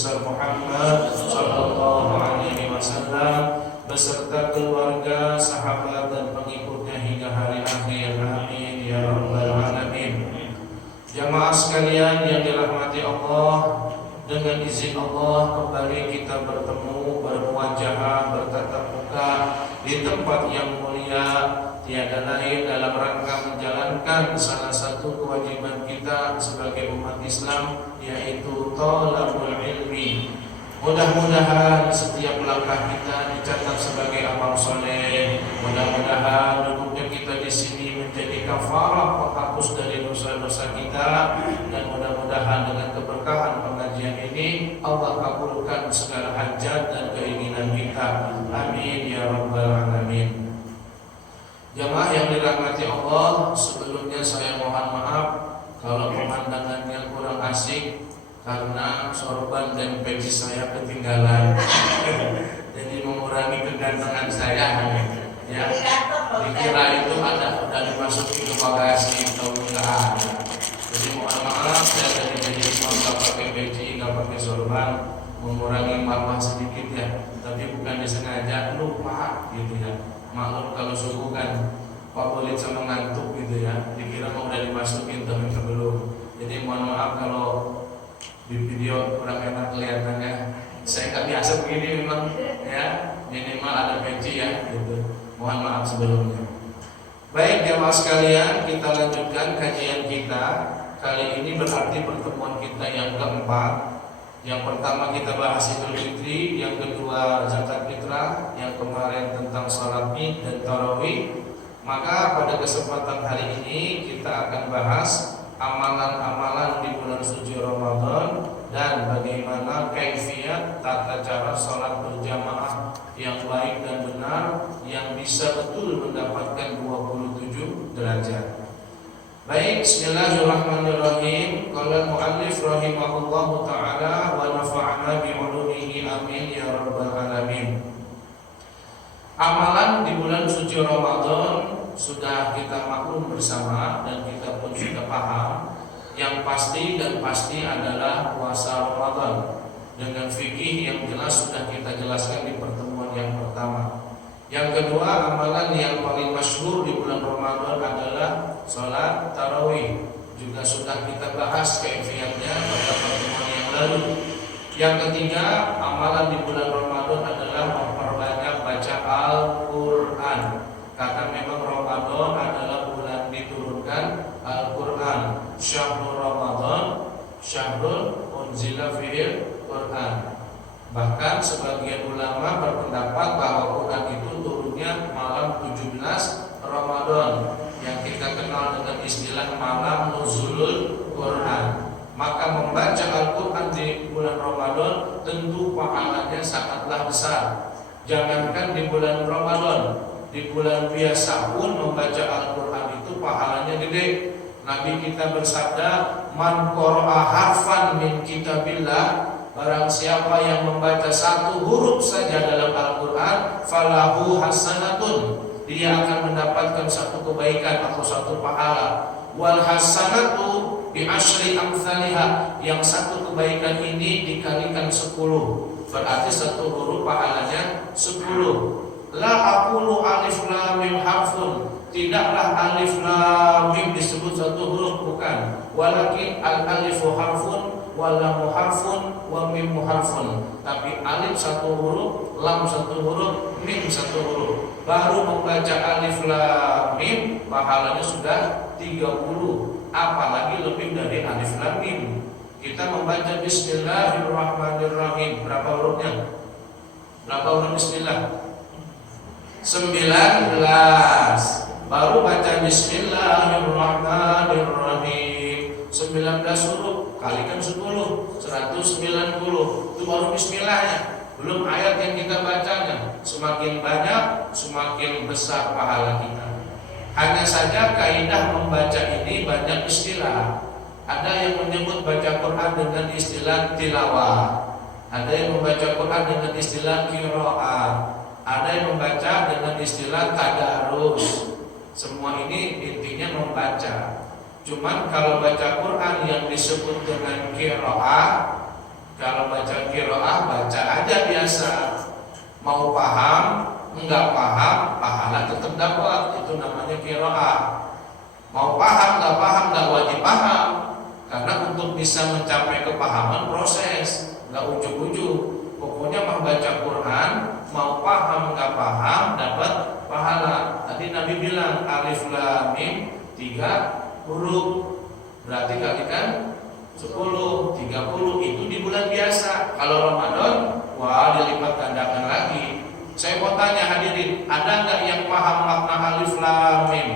besar Muhammad sallallahu alaihi wasallam beserta keluarga, sahabat dan pengikutnya hingga hari akhir. Amin ya rabbal alamin. Jamaah sekalian yang dirahmati Allah, dengan izin Allah kembali kita bertemu, bermuajahah, bertatap muka di tempat yang mulia, tiada lain dalam rangka menjalankan salah satu kewajiban kita sebagai umat Islam, yaitu thalabul ilmi. Mudah-mudahan setiap langkah kita dicatat sebagai amal soleh. Mudah-mudahan duduknya kita di sini menjadi kafarah penghapus dari dosa-dosa kita, dan mudah-mudahan dengan keberkahan pengajian ini Allah kabulkan segala hajat dan keinginan kita. Amin ya rabbal alamin. Jamaah yang dirahmati Allah, sebelumnya saya mohon maaf kalau pemandangannya kurang asik karena sorban dan peci saya ketinggalan. Jadi mengurangi kegantengan saya ya. Dikira itu ada udah dimasukin ke bagasi atau enggak. Jadi mohon maaf, saya tadi jadi imam nggak pakai peci, nggak pakai sorban, mengurangi marwah sedikit ya. Tapi bukan disengaja, lupa gitu ya. Maklum kalau subuh kan Pak Walid sama ngantuk gitu ya. Dikira mau udah dimasukin tapi belum. Jadi mohon maaf kalau di video kurang enak kelihatannya. Saya nggak biasa begini memang ya, minimal ada peci ya gitu. Mohon maaf sebelumnya. Baik jamaah sekalian, kita lanjutkan kajian kita. Kali ini berarti pertemuan kita yang keempat. Yang pertama kita bahas Idul Fitri, yang kedua zakat fitrah, yang kemarin tentang salat Id dan tarawih. Maka pada kesempatan hari ini kita akan bahas amalan-amalan di bulan suci Ramadan dan bagaimana kaifiat tata cara sholat berjamaah yang baik dan benar yang bisa betul mendapatkan 27 derajat. Baik, bismillahirrahmanirrahim. Qala al-muallif rahimahullahu taala wa nafa'ana bi 'ulumihi amin ya rabbal alamin. Amalan di bulan suci Ramadan sudah kita maklum bersama dan kita pun sudah paham. Yang pasti dan pasti adalah puasa Ramadan dengan fikih yang jelas sudah kita jelaskan di pertemuan yang pertama. Yang kedua, amalan yang paling masyhur di bulan Ramadan adalah sholat tarawih. Juga sudah kita bahas kaifiatnya pada pertemuan yang lalu. Yang ketiga, amalan di bulan Ramadan adalah memperbanyak baca Al-Quran. Karena memang Ramadan adalah bulan diturunkan Al-Quran. Syahrul Ramadan, syahrul unzila fihil Quran. Bahkan sebagian ulama berpendapat bahwa Quran itu turunnya malam 17 Ramadan, yang kita kenal dengan istilah malam nuzulul Quran. Maka membaca Al-Quran di bulan Ramadan tentu pahalanya sangatlah besar. Jangankan di bulan Ramadan, di bulan biasa pun membaca Al-Quran itu pahalanya gede. Nabi kita bersabda, man qara'a harfan min kitabillah, barang siapa yang membaca satu huruf saja dalam Al-Quran, falahu hasanatun, dia akan mendapatkan satu kebaikan atau satu pahala. Wal hasanatu bi asyri amsalihha, yang satu kebaikan ini dikalikan 10, berarti satu huruf pahalanya 10. La aqulu alif lam mim harfun, tidaklah alif lam mim disebut satu huruf, bukan. Walakin al alifu harfun, wal lamu harfun, wa mim harfun. Tapi alif satu huruf, lam satu huruf, mim satu huruf. Baru membaca alif lam mim pahalanya sudah 30, apalagi lebih dari alif lam mim. Kita membaca bismillahirrahmanirrahim, berapa hurufnya? Berapa huruf bismillah? 19. Baru baca bismillahirrahmanirrahim 19 huruf kalikan 10, 190. Itu baru bismillahnya, belum ayat yang kita bacanya. Semakin banyak semakin besar pahala kita. Hanya saja kaidah membaca ini banyak istilah. Ada yang menyebut baca Quran dengan istilah tilawah, ada yang membaca Quran dengan istilah qiraah, ada yang membaca dengan istilah tadarus. Semua ini intinya membaca. Cuman kalau baca Quran yang disebut dengan qiraah, Kalau baca qiraah baca aja biasa. Mau paham, enggak paham, pahala tetap dapat. Itu namanya qiraah. Mau paham, enggak wajib paham. Karena untuk bisa mencapai kepahaman proses, enggak ujug-ujug. Pokoknya mau baca Quran, mau paham enggak paham dapat pahala. Tadi Nabi bilang alif lam mim 3 huruf. Berarti kalikan 10, 30 itu di bulan biasa. Kalau Ramadan, wah dilipat gandakan lagi. Saya mau tanya hadirin, ada nggak yang paham makna alif lam mim?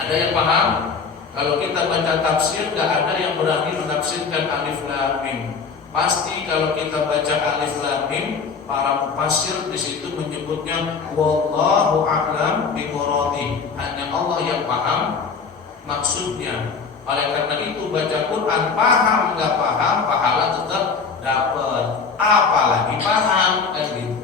Ada yang paham? Kalau kita baca tafsir, nggak ada yang berani menafsirkan alif lam mim. Pasti kalau kita baca alif lam mim, para mufassir di situ menyebutnya wallahu a'lam bimuradi. Hanya Allah yang paham maksudnya. Oleh karena itu baca Quran paham nggak paham pahala tetap dapat. Apalagi paham kan gitu.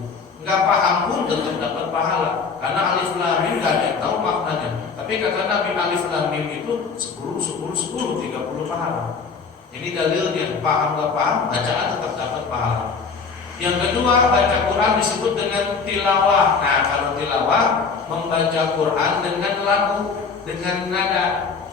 Nggak paham pun tetap dapat pahala. Karena alif lam mim nggak ada yang tahu maknanya. Tapi kata Nabi alif lam mim itu 30 pahala. Ini dalilnya, paham nggak paham bacaan tetap dapat pahala. Yang kedua, baca Quran disebut dengan tilawah. Nah, kalau tilawah membaca Quran dengan lagu, dengan nada.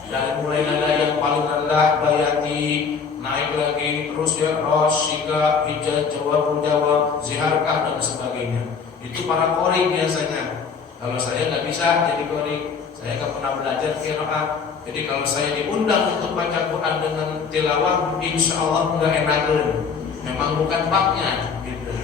Dari mulai nada yang paling rendah bayati, naik lagi terus ya rosyika, hijab, jawab, ziharkah dan sebagainya. Itu para qori biasanya. Kalau saya nggak bisa jadi qori, saya nggak pernah belajar qiraat. Jadi kalau saya diundang untuk baca Quran dengan tilawah, insya Allah nggak enakan. Memang bukan paknya, gitu.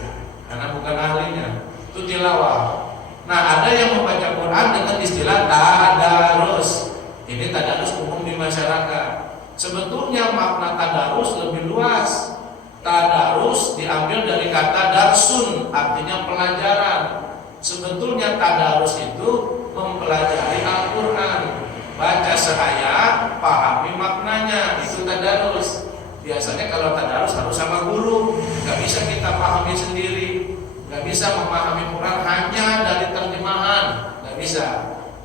Karena bukan ahlinya. Itu tilawah. Nah, ada yang membaca Quran dengan istilah tadarus. Ini tadarus umum di masyarakat. Sebetulnya makna tadarus lebih luas. Tadarus diambil dari kata darsun, artinya pelajaran. Sebetulnya tadarus itu mempelajari Al-Quran. Baca seayat, pahami maknanya. Itu tadarus. Biasanya kalau tadarus harus sama guru. Gak bisa kita pahami sendiri. Gak bisa memahami Quran hanya dari terjemahan. Gak bisa.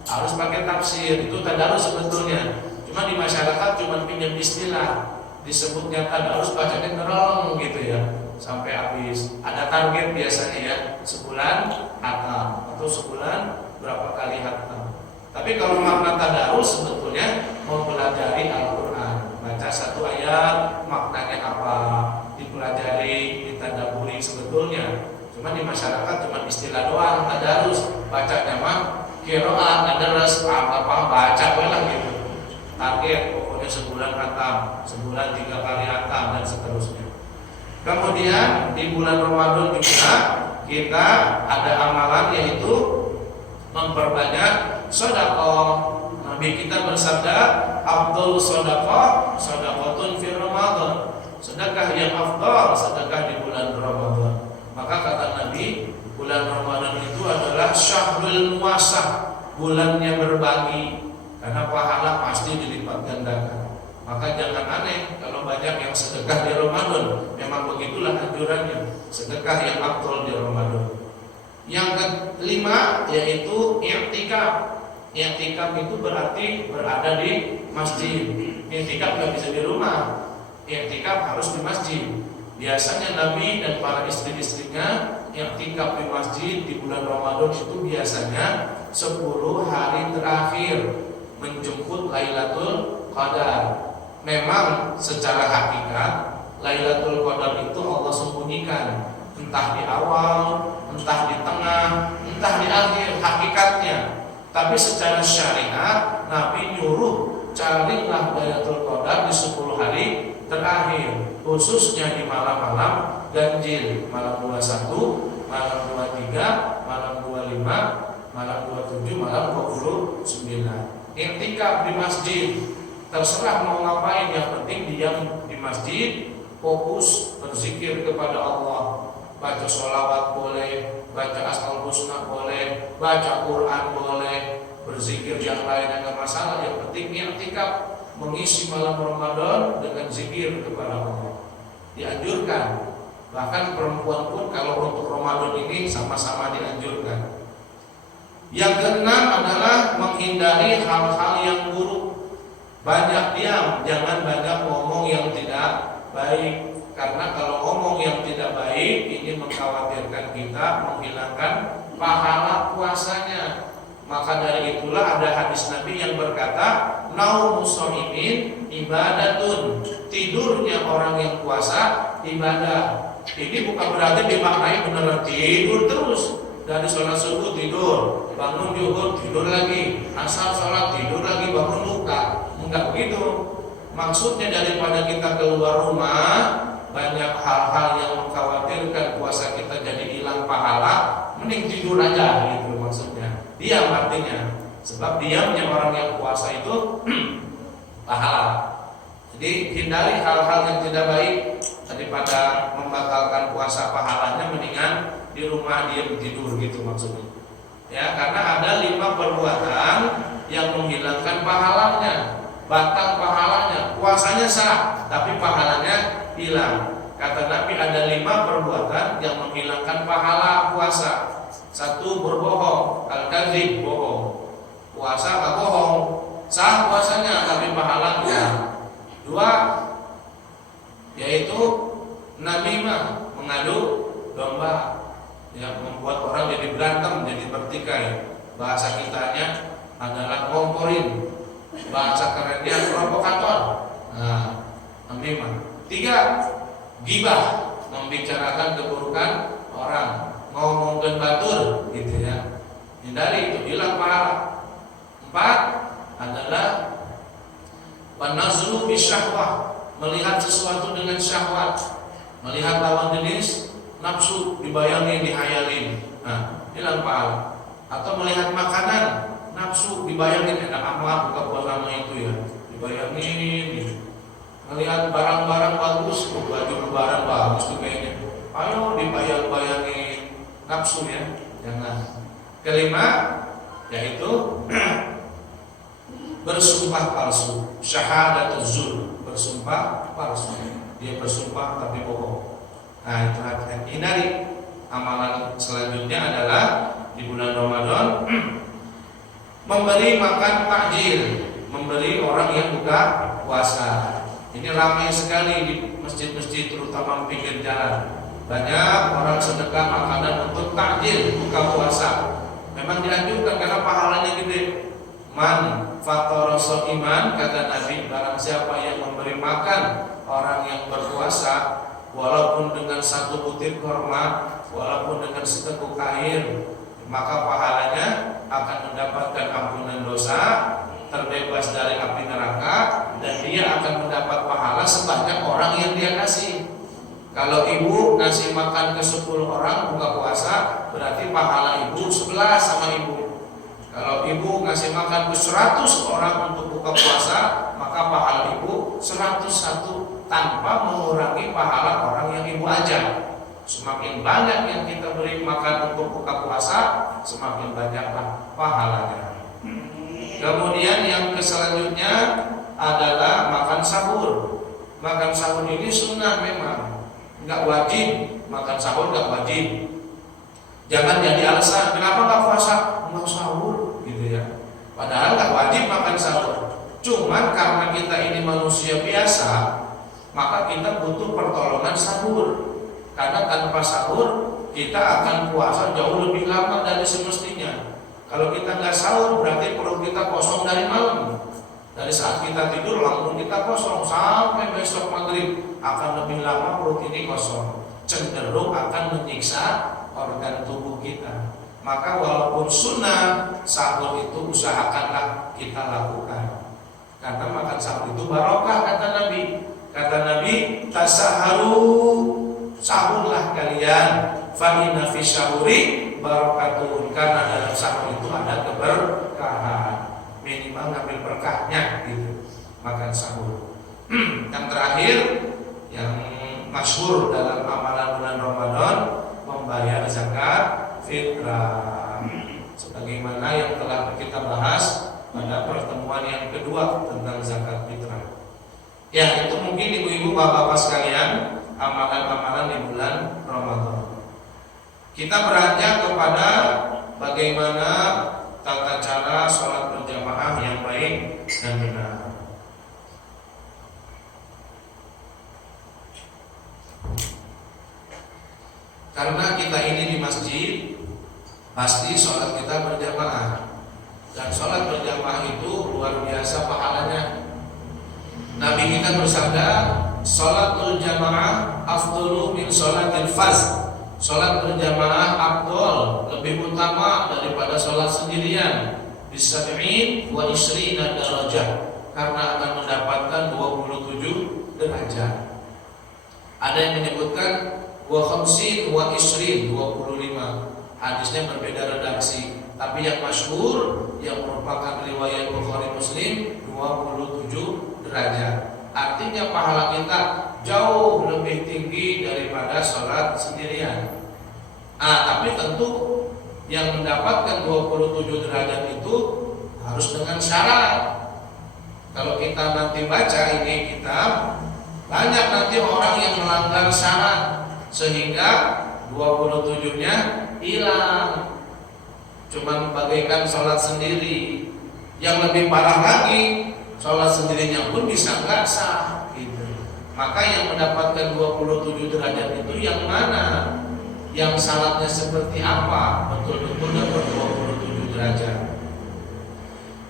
Harus pakai tafsir. Itu tadarus sebetulnya. Cuma di masyarakat cuma pinjam istilah. Disebutnya tadarus bacanya ngerong gitu ya sampai habis. Ada target biasanya ya, sebulan hatam atau sebulan berapa kali hatam. Tapi kalau makna tadarus sebetulnya mempelajari Al-Quran. Baca satu ayat maknanya apa, dipelajari, ditadaburi sebetulnya. Cuma di masyarakat cuma istilah doang tadarus. Bacanya mah qiraat, tadarus, apa baca lah gitu. Target pokoknya sebulan hatam, sebulan 3 kali hatam dan seterusnya. Kemudian di bulan Ramadan juga kita ada amalan yaitu memperbanyak sedekah. Nabi kita bersabda, "Afdhalus shadaqah shadaqatun fi Ramadan." Sedekah yang afdal sedekah di bulan Ramadan. Maka kata Nabi, bulan Ramadan itu adalah syahrul muasah, bulannya berbagi. Karena pahala pasti dilipat gandakan. Maka jangan aneh kalau banyak yang sedekah di Ramadan. Memang begitulah anjurannya, sedekah yang afdal di Ramadan. Yang kelima yaitu i'tikaf. I'tikaf itu berarti berada di masjid. I'tikaf nggak bisa di rumah. I'tikaf harus di masjid. Biasanya Nabi dan para istri-istrinya i'tikaf di masjid di bulan Ramadan itu biasanya 10 hari terakhir menjemput Lailatul Qadar. Memang secara hakikat Lailatul Qadar itu Allah sembunyikan, entah di awal, entah di tengah, entah di akhir hakikatnya. Tapi secara syariat Nabi nyuruh carilah Lailatul Qadar di 10 hari terakhir, khususnya di malam-malam ganjil, malam 21, malam 23, malam 25, malam 27, malam 29. I'tikaf di masjid, terserah mau ngapain, yang penting diam di masjid, fokus berzikir kepada Allah. Baca sholawat boleh, baca asmaul husna boleh, baca Quran boleh, berzikir yang lain enggak masalah. Yang penting i'tikaf, mengisi malam Ramadan dengan zikir kepada Allah. Dianjurkan. Bahkan perempuan pun kalau untuk Ramadan ini sama-sama dianjurkan. Yang keenam adalah menghindari hal-hal yang buruk. Banyak diam, jangan banyak ngomong yang tidak baik. Karena kalau berkata, naumus shaimin ibadatun. Tidurnya orang yang puasa ibadah. Ini bukan berarti dimaknai benar tidur terus. Dari sholat subuh tidur, bangun zuhur tidur lagi, asar sholat tidur lagi, bangun buka. Enggak begitu. Maksudnya daripada kita keluar rumah, banyak hal-hal yang mengkhawatirkan puasa kita jadi hilang pahala, mending tidur aja gitu maksudnya. Diam artinya. Sebab diamnya orang yang puasa itu pahala. Jadi hindari hal-hal yang tidak baik daripada membatalkan puasa, pahalanya mendingan di rumah diam tidur gitu maksudnya. Ya, karena ada 5 perbuatan yang menghilangkan pahalanya, batal pahalanya. Puasanya sah, tapi pahalanya hilang. Kata Nabi ada 5 perbuatan yang menghilangkan pahala puasa. 1, berbohong, al-kadzib, bohong. Puasa nggak bohong, sah puasanya tapi pahala hilang. 2, yaitu namimah, mengadu domba, yang membuat orang jadi berantem, jadi bertikai. Bahasa kitanya adalah ngomporin, bahasa kerennya provokator. Nah, namimah. 3, gibah, membicarakan keburukan orang, ngomongin batur, gitu ya. Hindari itu, hilang pahala. 4 adalah wanazlu bisyahwah, melihat sesuatu dengan syahwat, melihat lawan jenis nafsu, dibayangin, dihayalin. Nah, hilang pahala. Atau melihat makanan nafsu, dibayangin, enak apa buka puasa sama itu ya, dibayangin gitu. Melihat barang-barang bagus, baju lebaran bagus tuh kayaknya, ayo dibayang-bayangin, nafsu ya, jangan. 5, yaitu bersumpah palsu, syahadatuz zur, bersumpah palsu. Dia bersumpah tapi bohong. Nah, itu hindari. Amalan selanjutnya adalah di bulan Ramadan memberi makan takjil, memberi orang yang buka puasa. Ini ramai sekali di masjid-masjid, terutama pinggir jalan. Banyak orang sedekah makanan untuk takjil buka puasa. Memang dianjurkan karena pahalanya gede. Man fatara iman, kata Nabi, barang siapa yang memberi makan orang yang berpuasa, walaupun dengan 1 butir korma, walaupun dengan seteguk air, maka pahalanya akan mendapatkan ampunan dosa, terbebas dari api neraka, dan dia akan mendapat pahala sebanyak orang yang dia kasih. Kalau ibu ngasih makan ke 10 orang buka puasa, berarti pahala ibu 11 sama ibu. Kalau ibu ngasih makan ke 100 orang untuk buka puasa, maka pahala ibu 101 tanpa mengurangi pahala orang yang ibu ajak. Semakin banyak yang kita beri makan untuk buka puasa, semakin banyaklah pahalanya. Kemudian yang selanjutnya adalah makan sahur. Makan sahur ini sunnah memang, nggak wajib. Makan sahur nggak wajib. Jangan jadi alasan kenapa nggak puasa, nggak sahur, gitu ya. Padahal nggak wajib makan sahur. Cuman karena kita ini manusia biasa, maka kita butuh pertolongan sahur. Karena tanpa sahur kita akan puasa jauh lebih lama dari semestinya. Kalau kita nggak sahur berarti perut kita kosong dari malam. Dari saat kita tidur lambung kita kosong sampai besok maghrib akan lebih lama perut ini kosong. Cenderung akan menyiksa organ tubuh kita. Maka walaupun sunnah, sahur itu usahakanlah kita lakukan. Karena makan sahur itu barokah, kata Nabi. Kata Nabi, tasaharu, sahurlah kalian, fa inna fi syahuri barakatun, karena dalam sahur itu ada keberkahan. Minimal ngambil berkahnya gitu, makan sahur. Yang terakhir, yang masyhur dalam amalan bulan Ramadan, membayar zakat fitrah, sebagaimana yang telah kita bahas pada pertemuan yang kedua tentang zakat fitrah. Ya, itu mungkin ibu-ibu, bapak-bapak sekalian, amalan-amalan di bulan Ramadan. Kita beranjak kepada bagaimana tata cara sholat berjamaah yang baik dan benar. Karena kita ini di masjid, pasti sholat kita berjamaah. Dan sholat berjamaah itu luar biasa pahalanya. Nabi kita bersabda, sholatul jamaah afdalu min sholatil fardh. Sholat berjamaah afdal, lebih utama daripada sholat sendirian. Bisab'in wa isrina darajah, karena akan mendapatkan 27 derajat. Ada yang menyebutkan wa khamsin wa isrin, 25. Hadisnya berbeda redaksi, tapi yang masyhur yang merupakan riwayat Bukhari Muslim 27 derajat. Artinya pahala kita jauh lebih tinggi daripada sholat sendirian. Tapi tentu yang mendapatkan 27 derajat itu harus dengan syarat. Kalau kita nanti baca ini kitab, banyak nanti orang yang melanggar syarat sehingga 27-nya hilang, cuman bagaikan sholat sendiri. Yang lebih parah lagi, sholat sendirinya pun bisa nggak sah gitu. Maka yang mendapatkan 27 derajat itu yang mana? Yang syaratnya seperti apa? Betul-betul dapat 27 derajat.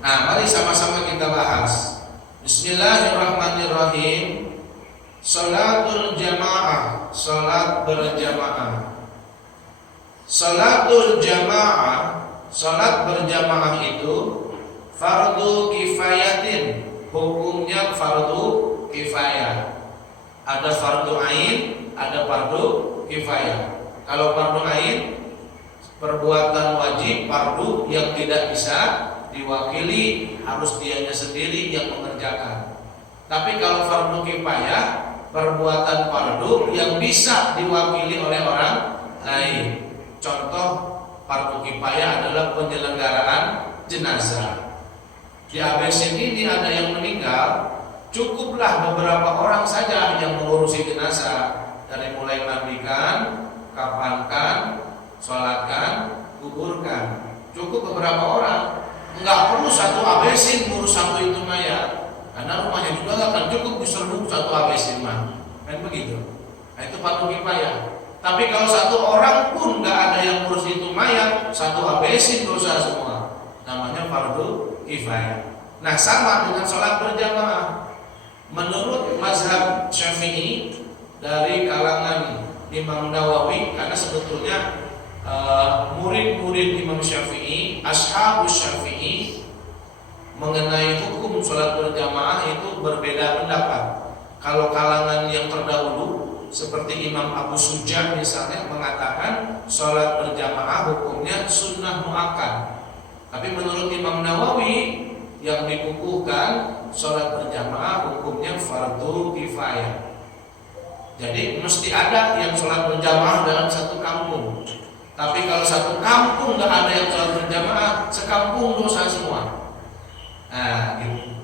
Nah, mari sama-sama kita bahas. Bismillahirrahmanirrahim. Sholatul jamaah, sholat berjamaah. Sholatul jamaah, sholat berjamaah itu fardu kifayatin, hukumnya fardu kifayah. Ada fardu ain, ada fardu kifayah. Kalau fardu ain, perbuatan wajib fardu yang tidak bisa diwakili, harus dianya sendiri yang mengerjakan. Tapi kalau fardu kifayah, perbuatan fardu yang bisa diwakili oleh orang lain. Contoh fardu kifayah adalah penyelenggaraan jenazah. Di ABS ini ada yang meninggal, cukuplah beberapa orang saja yang mengurusi jenazah, dari mulai mandikan, kafankan, sholatkan, kuburkan. Cukup beberapa orang, nggak perlu satu ABS ngurus satu itu mayat, karena rumahnya juga nggak akan cukup diserbu satu ABS mah, kan begitu. Nah, itu fardu kifayah. Tapi kalau satu orang pun nggak ada yang ngurus itu mayat, satu ABS dosa semua, namanya fardu kifayah. Nah, sama dengan sholat berjamaah. Menurut mazhab Syafi'i dari kalangan Imam Nawawi, karena sebetulnya murid-murid Imam Syafi'i, ashabus Syafi'i, mengenai hukum sholat berjamaah itu berbeda pendapat. Kalau kalangan yang terdahulu seperti Imam Abu Suja misalnya mengatakan sholat berjamaah hukumnya sunnah muakkad. Tapi menurut Imam Nawawi yang dikukuhkan sholat berjamaah hukumnya fardu kifayah. Jadi mesti ada yang sholat berjamaah dalam satu kampung. Tapi kalau satu kampung nggak ada yang sholat berjamaah, sekampung dosa semua. Nah, gitu.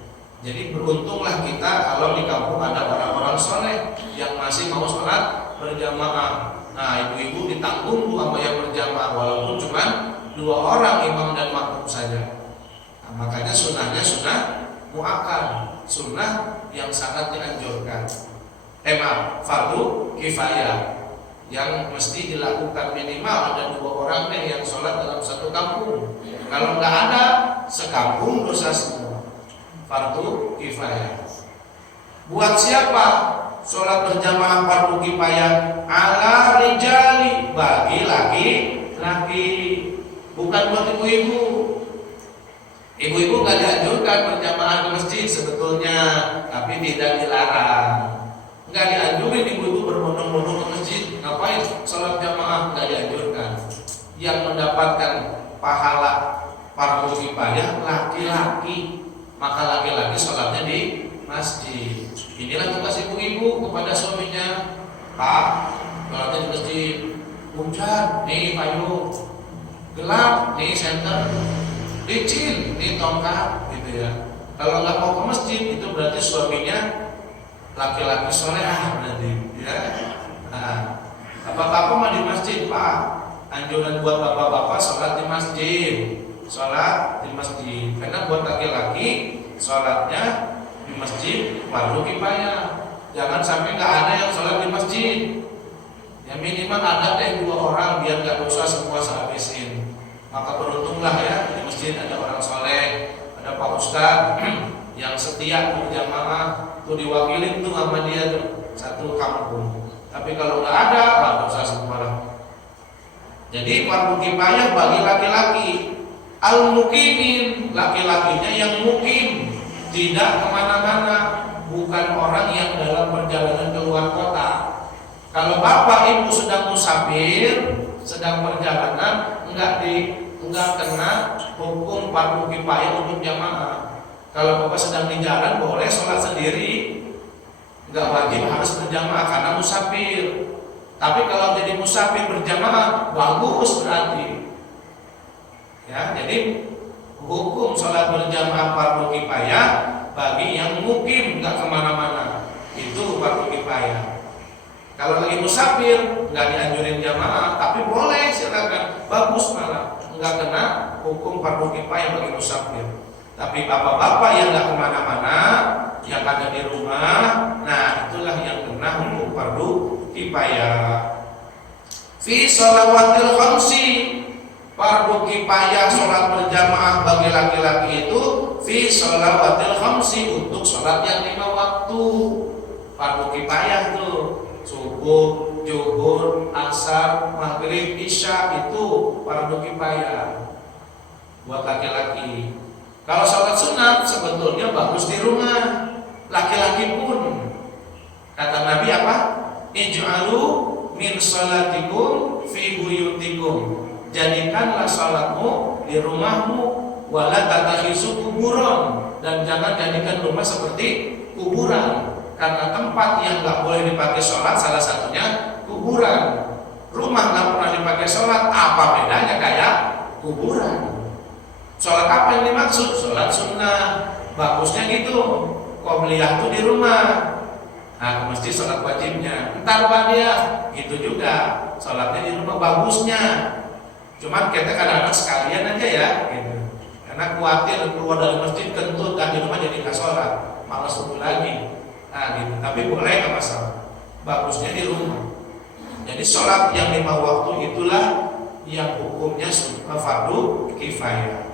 Jadi beruntunglah kita kalau di kampung ada orang-orang soleh yang masih mau sholat berjamaah. Nah, ibu-ibu ditanggung sama yang berjamaah walaupun cuma 2 orang imam dan makmum saja. Nah, makanya sunnahnya sunnah muakkad, sunnah yang sangat dianjurkan. Fardu kifayah yang mesti dilakukan minimal ada 2 orang deh yang sholat dalam satu kampung. Kalau nggak ada, sekampung dosa semua. Fardu kifayah. Buat siapa sholat berjamaah fardu kifayah? Ala rijali, bagi laki-laki, bukan buat ibu-ibu. Ibu-ibu nggak dianjurkan berjamaah ke masjid sebetulnya, tapi tidak dilarang. Nggak dianjurin ibu-ibu berbondong-bondong ke masjid. Ngapain sholat jamaah? Nggak dianjurkan. Yang mendapatkan pahala fardu kifayah laki-laki, maka laki-laki sholatnya di masjid. Inilah tugas ibu-ibu kepada suaminya. Pak, sholatnya di masjid. Hujan, nih payung. Gelap, nih senter. Licin, nih tongkat, gitu ya. Kalau nggak mau ke masjid, itu berarti suaminya laki-laki soleh berarti, ya. Nah, bapak-bapak mah di masjid, Pak. Anjuran buat bapak-bapak sholat di masjid, sholat di masjid. Karena buat laki-laki sholatnya di masjid fardu kifayah. Jangan sampai nggak ada yang sholat di masjid. Ya minimal ada deh 2 orang biar nggak dosa semua sehabisin. Maka beruntunglah ya di masjid ada orang soleh, ada Pak Ustadz yang setia berjamaah, tuh diwakilin tuh sama dia tuh satu kampung. Tapi kalau nggak ada, dosa sembarang. Jadi fardu kifayah bagi laki-laki, al-muqimin, laki-lakinya yang mukim, tidak kemana-mana, bukan orang yang dalam perjalanan keluar kota. Kalau bapak ibu sedang musafir, sedang perjalanan, enggak kena hukum fardu kifayah untuk jamaah. Kalau bapak sedang di jalan boleh sholat sendiri, enggak wajib harus berjamaah karena musafir. Tapi kalau jadi musafir berjamaah bagus berarti. Ya, jadi hukum sholat berjamaah fardu kifayah bagi yang mukim enggak kemana-mana, itu fardu kifayah. Kalau lagi musafir nggak dianjurin jamaah, tapi boleh silakan, bagus malah nggak kena hukum fardu kifayah bagi musafir. Tapi bapak-bapak yang nggak kemana-mana, yang ada di rumah, nah itulah yang kena hukum fardu kifayah. Fi sholawatil khamsi, fardu kifayah sholat berjamaah bagi laki-laki itu fi sholawatil khamsi, untuk sholat yang 5 waktu. Fardu kifayah tuh subuh, zuhur, asar, maghrib, isya, itu fardu kifayah buat laki-laki. Kalau sholat sunat sebetulnya bagus di rumah, laki-laki pun. Kata Nabi apa? Ij'alu min sholatikum fi buyutikum, jadikanlah sholatmu di rumahmu, wala tatakhisu kuburan, dan jangan jadikan rumah seperti kuburan. Karena tempat yang nggak boleh dipakai sholat salah satunya kuburan. Rumah nggak pernah dipakai sholat, apa bedanya kayak kuburan? Sholat apa yang dimaksud? Sholat sunnah. Bagusnya gitu. Qobliyah tuh di rumah. Nah, ke masjid sholat wajibnya. Entar Pak dia, gitu juga. Sholatnya di rumah bagusnya. Cuman kita kadang-kadang sekalian aja ya, gitu. Karena khawatir keluar dari masjid kentut dan di rumah jadi nggak sholat, malas subuh lagi. Nah gitu, tapi boleh nggak masalah. Bagusnya di rumah. Jadi sholat yang 5 waktu itulah yang hukumnya fardu kifayah.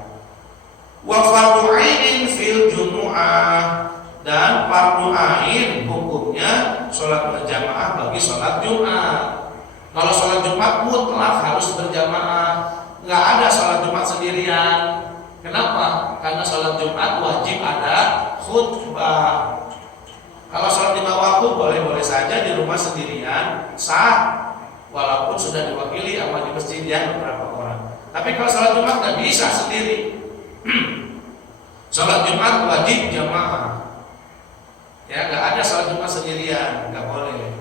Wa fardu ainin fil jumu'ah, dan fardu ain hukumnya sholat berjamaah bagi sholat Jumat. Kalau sholat Jumat mutlak harus berjamaah, nggak ada sholat Jumat sendirian. Kenapa? Karena sholat Jumat wajib ada khutbah. Kalau sholat 5 waktu boleh-boleh saja di rumah sendirian, sah, walaupun sudah diwakili sama di masjid ya beberapa orang. Tapi kalau sholat Jumat nggak bisa sendiri. Sholat Jumat wajib jamaah. Ya, nggak ada sholat Jumat sendirian, nggak boleh.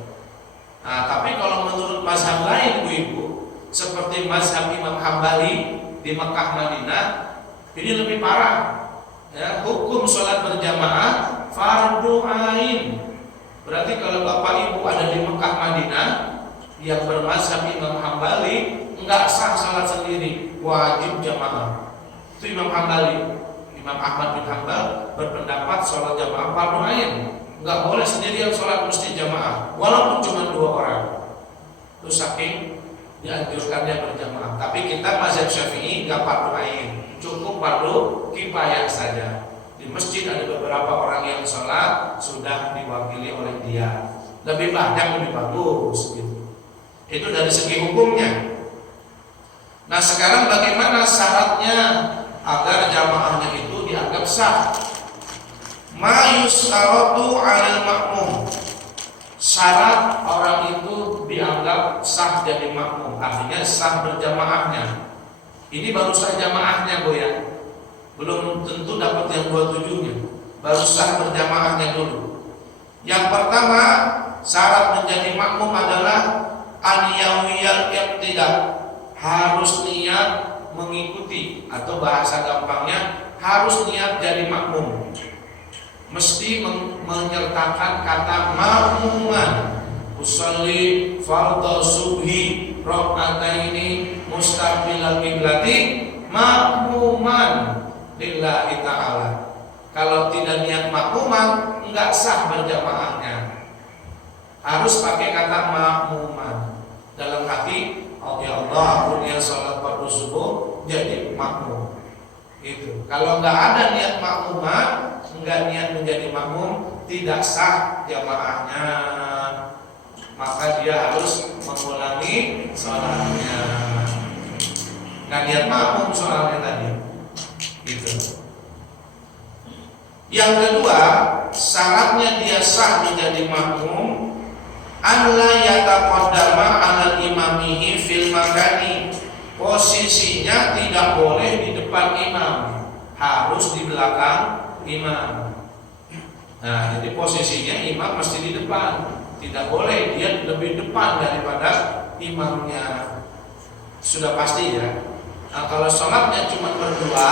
Nah, tapi kalau menurut mazhab lain, ibu-ibu, seperti mazhab Imam Hambali di Mekah Madinah, ini lebih parah. Ya, hukum sholat berjamaah fardu ain. Berarti kalau bapak ibu ada di Mekah Madinah yang bermazhab Imam Hambali, enggak sah sholat sendiri, wajib jamaah. Itu Imam Hambali. Imam Ahmad bin Hanbal berpendapat sholat jamaah fardu ain, enggak boleh sendirian sholat, mesti jamaah, walaupun cuma 2 orang. Itu saking dianjurkannya berjamaah. Tapi kita mazhab Syafi'i enggak fardu ain, cukup fardu kifayah saja. Di masjid ada beberapa orang yang sholat sudah diwakili oleh dia, lebih banyak lebih bagus gitu. Itu dari segi hukumnya. Nah sekarang bagaimana syaratnya agar jamaahnya itu dianggap sah? Ma yus'aratu 'alal makmum, syarat orang itu dianggap sah jadi makmum, artinya sah berjamaahnya. Ini baru sah jamaahnya ya, belum tentu dapat yang 27-nya, baru sah berjamaahnya dulu. Yang pertama, syarat menjadi makmum adalah an-yawiyal iqtidah, harus niat mengikuti, atau bahasa gampangnya harus niat jadi makmum. Mesti menyertakan kata makmuman. Usolli fardhu subhi raka'ataini mustaqbilal qiblati makmuman lillahi ta'ala. Kalau tidak niat makmuman, enggak sah berjamaahnya. Harus pakai kata makmuman. Dalam hati, oh ya Allah, aku niat sholat fardu subuh jadi makmum. Itu. Kalau nggak ada niat makmumat, nggak niat menjadi makmum, tidak sah jamaahnya. Maka dia harus mengulangi sholatnya. Nggak niat makmum soalnya tadi. Gitu. Yang kedua, syaratnya dia sah menjadi makmum, alla yataqaddama 'ala imamihi fil makani. Posisinya tidak boleh di depan imam, harus di belakang imam. Nah, jadi posisinya imam mesti di depan, tidak boleh dia lebih depan daripada imamnya. Sudah pasti ya. Nah, kalau sholatnya cuma berdua,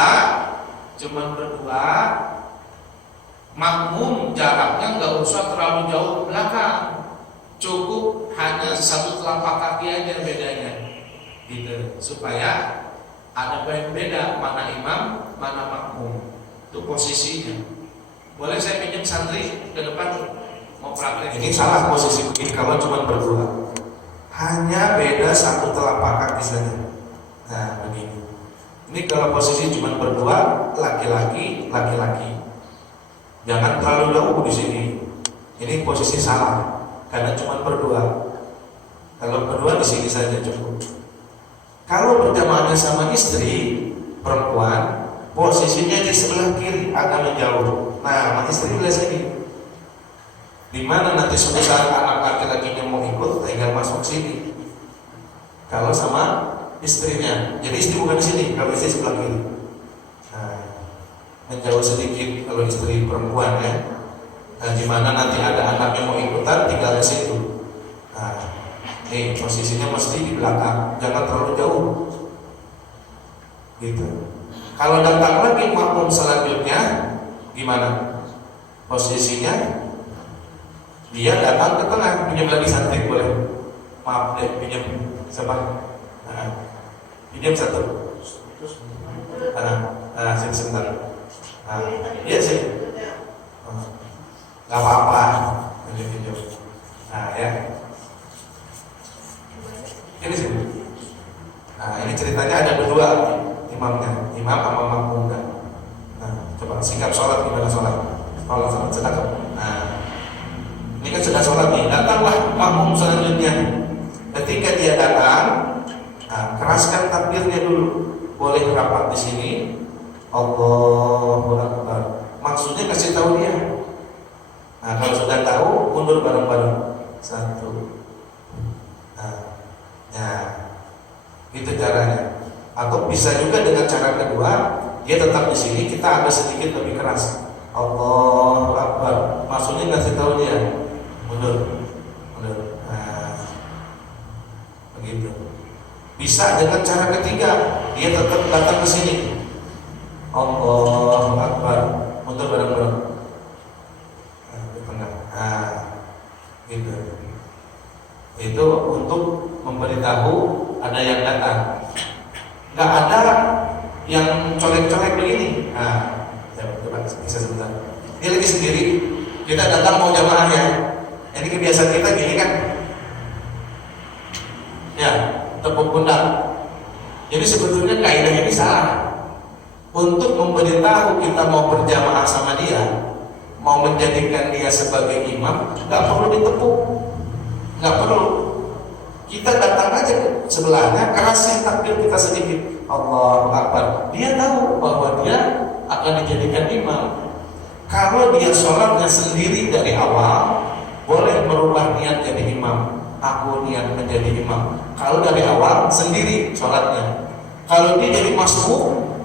makmum jaraknya nggak usah terlalu jauh ke belakang, cukup hanya satu telapak kaki aja bedanya. Gitu, supaya ada beda mana imam, mana makmum. Itu posisinya. Boleh saya pinjam santri ke depan mau praktek? Ini salah posisi begini kalau cuma berdua. Hanya beda satu telapak kaki saja. Nah, begini. Ini kalau posisi cuma berdua, laki-laki. Jangan terlalu jauh di sini. Ini posisi salah karena cuma berdua. Kalau berdua di sini saja cukup. Kalau berjamaahnya sama istri perempuan, posisinya di sebelah kiri agak menjauh. Nah, sama istri belah sini. Di mana nanti suatu saat anak laki-lakinya mau ikut, tinggal masuk sini. Kalau sama istrinya, jadi istri bukan di sini, kalau istri sebelah kiri. Nah, menjauh sedikit kalau istri perempuan ya. Nah, di mana nanti ada anaknya mau ikutan, tinggal ke situ. Nah, posisinya mesti di belakang, jangan terlalu jauh. Gitu. Kalau datang lagi makmum selanjutnya, gimana? Posisinya dia datang ke tengah, pinjam lagi santri boleh? Maaf deh, pinjam siapa? Pinjam satu. Sebentar. Iya sih. Gak apa-apa, pinjam. Nah ya. Ini sih. Nah, ini ceritanya ada berdua imamnya, imam sama makmum. Nah, coba sikap sholat gimana sholat? Sholat sedekah. Nah, ini kan sudah sholat nih, datanglah makmum selanjutnya. Ketika dia datang, nah, keraskan takbirnya dulu. Boleh rapat di sini. Allahu Akbar. Maksudnya kasih tahu dia. Nah, kalau sudah tahu, mundur bareng-bareng. Satu. Nah, itu caranya. Atau bisa juga dengan cara kedua, dia tetap di sini, kita agak sedikit lebih keras. Allahu Akbar. Maksudnya kasih tahu dia, mundur. Nah, begitu. Bisa dengan cara ketiga, dia tetap datang ke sini. Allahu Akbar. Mundur bareng-bareng. Nah, di tengah. Nah, gitu. Itu untuk memberitahu ada yang datang. Nggak ada yang colek-colek begini. Nah, coba bisa sebentar. Ini lagi sendiri. Kita datang mau jamaah ya. Ini kebiasaan kita gini kan. Ya, tepuk pundak. Jadi sebetulnya kaidah ini salah. Untuk memberitahu kita mau berjamaah sama dia, mau menjadikan dia sebagai imam, nggak perlu ditepuk. Nggak perlu. Kita datang aja ke sebelahnya, kerasin takbir kita sedikit. Allahu Akbar. Dia tahu bahwa dia akan dijadikan imam. Kalau dia sholatnya sendiri dari awal, boleh merubah niat jadi imam. Aku niat menjadi imam. Kalau dari awal sendiri sholatnya. Kalau dia jadi masbuk,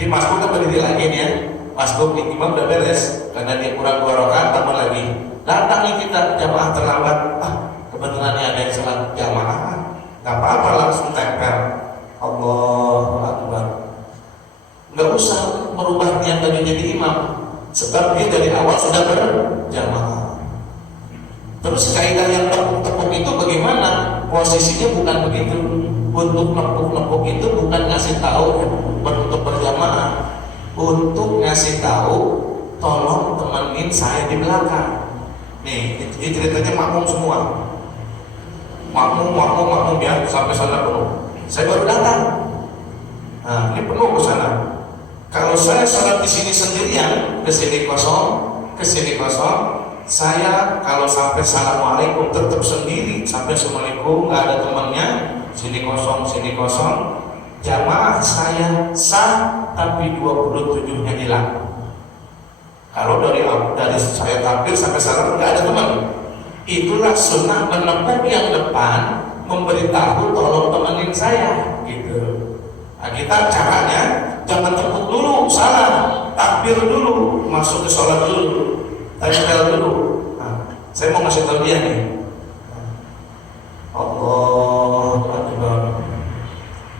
di masbuk kan berdiri lagi nih ya. Masbuk di imam udah beres, karena dia kurang 2 rakaat tambah lagi. Datangi kita jamaah terlambat. Kebetulan ada yang sholat jamaah, nggak apa-apa langsung tempel. Allahu Akbar. Nggak usah merubah niat tadi jadi imam, sebab dia dari awal sudah berjamaah. Terus kaidah yang tepuk-tepuk itu bagaimana? Posisinya bukan begitu. Untuk nepuk-nepuk itu bukan ngasih tahu untuk berjamaah, untuk ngasih tahu tolong temenin saya di belakang. Nih, ini ceritanya makmum semua. Makmum ya sampai sana penuh. Saya baru datang. Nah, ini penuh ke sana. Kalau saya sholat di sini sendirian, ke sini kosong, saya kalau sampai assalamualaikum tetap sendiri, sampai assalamualaikum nggak ada temannya, sini kosong, jamaah saya sah, tapi 27-nya hilang. Kalau dari saya takbir sampai salam nggak ada teman, itulah sunnah menepuk yang depan, memberitahu tolong temenin saya, gitu. Nah, kita caranya jangan tepuk dulu, salah, takbir dulu, masuk ke sholat dulu, tempel dulu. Nah, saya mau ngasih tahu dia nih. Allahu Akbar.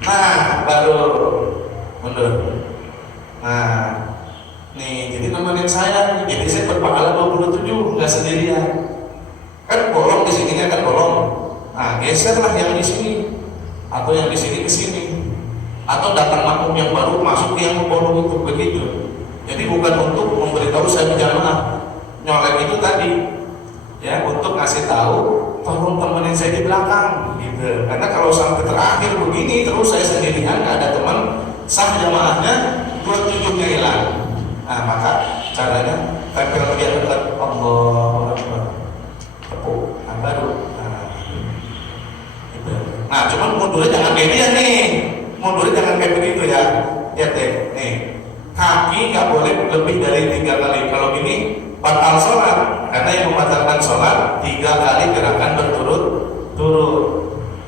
Nah, baru mundur. Nah, nih, jadi nemenin saya, jadi saya berpahala 27, nggak sendirian. Kan bolong di sini kan bolong. Nah, geserlah yang di sini, atau yang di sini ke sini, atau datang makmum yang baru masuk yang bolong itu begitu. Jadi bukan untuk memberitahu saya berjamaah, nyolek itu tadi, ya untuk ngasih tahu, tolong temenin saya di belakang, gitu. Karena kalau sampai terakhir begini terus saya sendirian, nggak ada teman, sah jamaahnya 27-nya hilang. Nah, maka caranya tempel dia dekat, Allahu Akbar, tepuk, baru. Nah, cuman mundurnya jangan kayak dia nih, mundurnya jangan kayak begitu ya. Lihat deh, nih, kaki nggak boleh lebih dari 3 kali. Kalau ini batal sholat, karena yang membatalkan sholat 3 kali gerakan berturut-turut.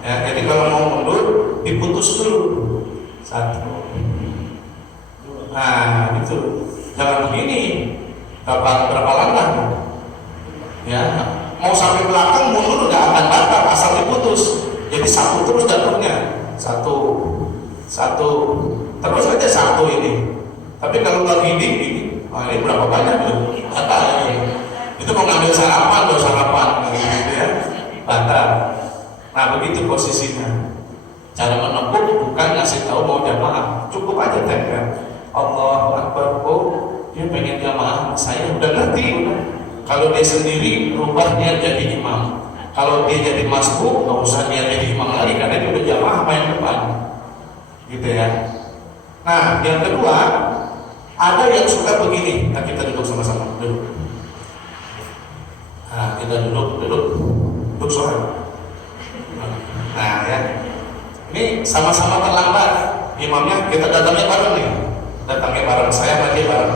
Ya, jadi kalau mau mundur diputus dulu, 1. Nah, gitu. Jangan begini, berapa langkah? Ya, mau sampai belakang mundur nggak akan batal, asal diputus. Jadi 1 terus jatuhnya, 1, terus aja 1 ini. Tapi kalau nggak gini, ini berapa banyak tuh? Batal. Itu mau ngambil sarapan, gitu ya, batal. Nah, begitu posisinya. Cara menepuk bukan ngasih tahu mau jamaah, cukup aja tempel. Allahu Akbar, dia pengen jamaah, saya udah ngerti, udah. Kalau dia sendiri, rubah dia jadi imam. Kalau dia jadi masbuk, nggak usah dia jadi imam lagi, karena dia udah jamaah apa yang depan, gitu ya. Nah, yang kedua, ada yang suka begini. Nah, kita duduk sama-sama, duduk. Nah, kita duduk sholat. Nah, ya, ini sama-sama terlambat. Imamnya kita datangnya bareng nih, saya sama dia bareng.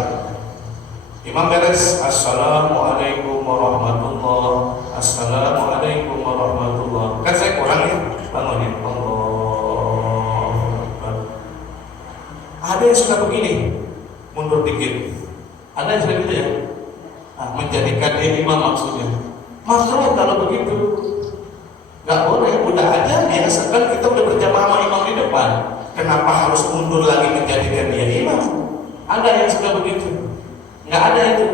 Imam beres, Assalamualaikum warahmatullah, Assalamualaikum warahmatullah. Kan saya kurang ya, bangun ya, Allah. Ada yang suka begini, mundur dikit. Ada yang suka gitu ya. Nah, menjadikan dia imam maksudnya. Makruh kalau begitu. Gak boleh, udah aja biasa kan kita udah berjamaah sama imam di depan. Kenapa harus mundur lagi menjadikan dia imam? Ada yang suka begitu. Nggak ada itu.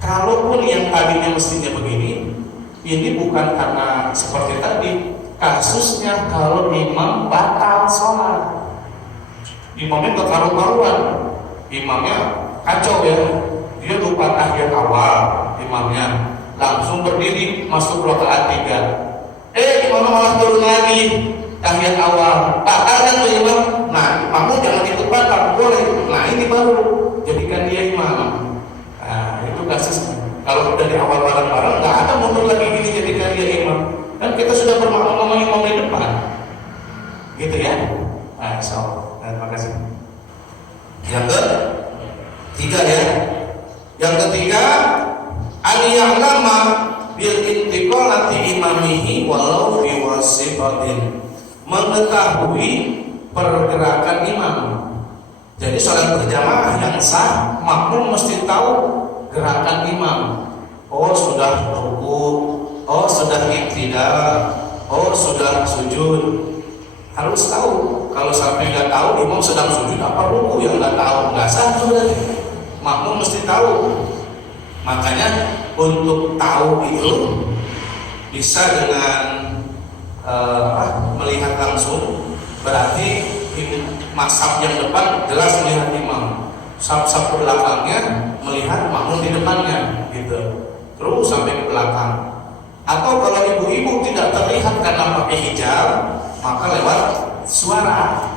Kalaupun yang tadinya mestinya begini, ini bukan karena seperti tadi. Kasusnya kalau imam batal sholat, imamnya kekaru-karuan, imamnya kacau ya, dia lupa tahiyat awal, imamnya langsung berdiri masuk rakaat 3. Imamnya malah turun lagi tahiyat awal, batal kan tuh imam. Nah, kamu jangan ikut batal, boleh. Nah, ini baru jadikan dia imam. Nah, itu kasusnya. Kalau dari awal bareng-bareng nggak ada mundur lagi gini jadikan dia imam. Kan kita sudah bermakmum sama imam di depan, gitu ya. Nah, insyaallah. Terima kasih. Yang ketiga ya. Yang ketiga, al-ya'lama bil intiqalati imamihi walau fi wasiqatin. Mengetahui pergerakan imam. Jadi sholat berjamaah yang sah, makmum mesti tahu gerakan imam. Oh, sudah ruku, oh sudah iktidal, oh sudah sujud. Harus tahu. Kalau sampai nggak tahu imam sedang sujud apa ruku yang nggak tahu, nggak sah sudah. Makmum mesti tahu. Makanya untuk tahu itu bisa dengan melihat langsung, berarti saf yang depan jelas melihat imam, saf belakangnya melihat makmum di depannya, gitu. Terus sampai ke belakang. Atau kalau ibu-ibu tidak terlihat karena pakai hijab, maka lewat suara.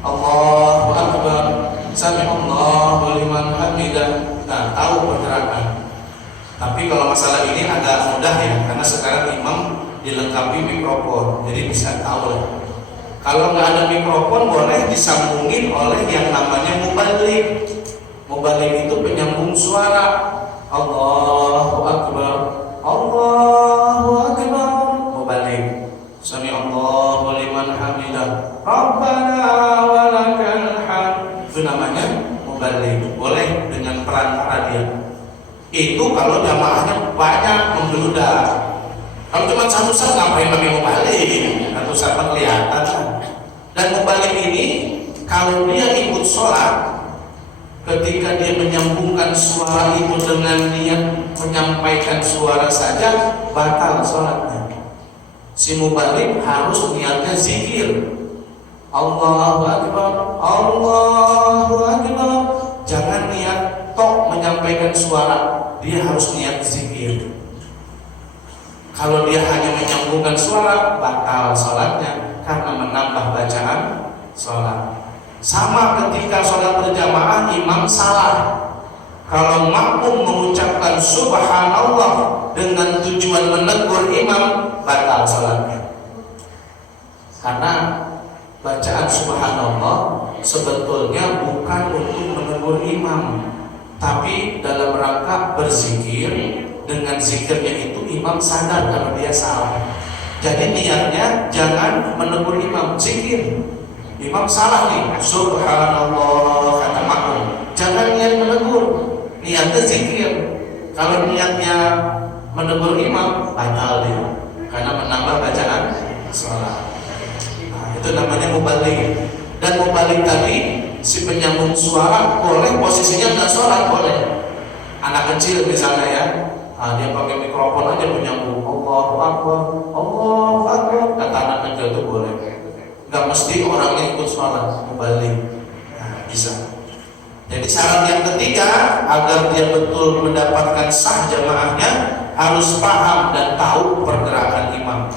Allahu Akbar, sami Allahu liman hamidah. Nah, tahu pergerakan. Tapi kalau masalah ini agak mudah ya, karena sekarang imam dilengkapi mikrofon, jadi bisa tahu lah. Kalau nggak ada mikrofon boleh disambungin oleh yang namanya mubalik. Mubalik itu penyambung suara. Allahu Akbar, Allahu Akbar, mubalik. Sami Allahu liman hamidah, Rabbana walakal hamd. Itu namanya mubalik. Boleh dengan perantara dia. Itu kalau jamaahnya banyak membeludak. Kalau cuma satu set ngapain pakai mubalik? Satu set kelihatan kan. Dan mubalik ini kalau dia ikut sholat, ketika dia menyambungkan suara itu dengan niat menyampaikan suara saja, batal sholatnya. Si mubalik harus niatnya zikir. Allahu Akbar, Allahu Akbar. Jangan niat tok menyampaikan suara, dia harus niat zikir. Kalau dia hanya menyambungkan suara, batal sholatnya karena menambah bacaan sholat. Sama ketika sholat berjamaah, imam salah. Kalau makmum mengucapkan subhanallah dengan tujuan menegur imam, batal sholatnya. Karena bacaan subhanallah sebetulnya bukan untuk menegur imam, tapi dalam rangka berzikir. Dengan zikirnya itu imam sadar kalau dia salah. Jadi niatnya jangan menegur imam, zikir. Imam salah nih, subhanallah kata makmum, jangan niat menegur, niatnya zikir. Kalau niatnya menegur imam, batal dia, karena menambah bacaan sholat. Nah, itu namanya mubalik. Dan mubalik tadi, si penyambung suara boleh posisinya nggak sholat, boleh. Anak kecil misalnya ya, dia pakai mikrofon aja menyambung Allahu Akbar, Allahu Akbar, kata anak kecil itu boleh. Nggak mesti orangnya ikut sholat, mubalik. Nah, bisa. Jadi syarat yang ketiga, agar dia betul mendapatkan sah jamaahnya, harus paham dan tahu pergerakan imam.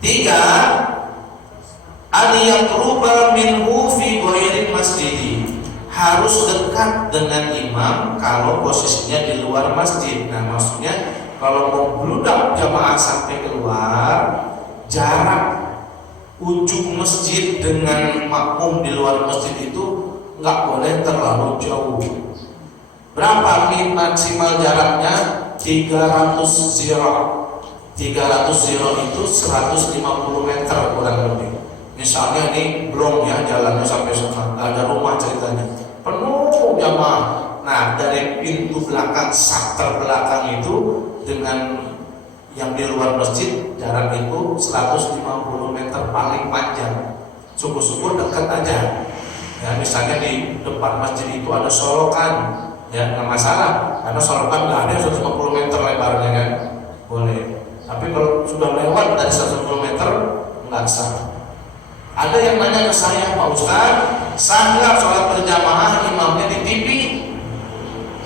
3, an-yaqruba minhu fi ghairil masjid. Harus dekat dengan imam kalau posisinya di luar masjid. Nah, maksudnya kalau mau bludak jamaah sampai keluar, jarak ujung masjid dengan makmum di luar masjid itu nggak boleh terlalu jauh. Berapa maksimal jaraknya? 300 zira. 300 zira itu 150 meter kurang lebih. Misalnya ini belum ya jalannya sampai sana, nggak ada rumah ceritanya, penuh jamaah. Nah, dari pintu belakang, sakter belakang itu dengan yang di luar masjid, jarak itu 150 meter paling panjang. Syukur-syukur dekat aja. Ya, misalnya di depan masjid itu ada solokan, ya nggak masalah, karena solokan nggak ada 150 meter lebarnya kan, boleh. Tapi kalau sudah lewat dari 150 meter nggak sah. Ada yang nanya ke saya, Pak Ustadz, sah nggak sholat berjamaah imamnya di TV?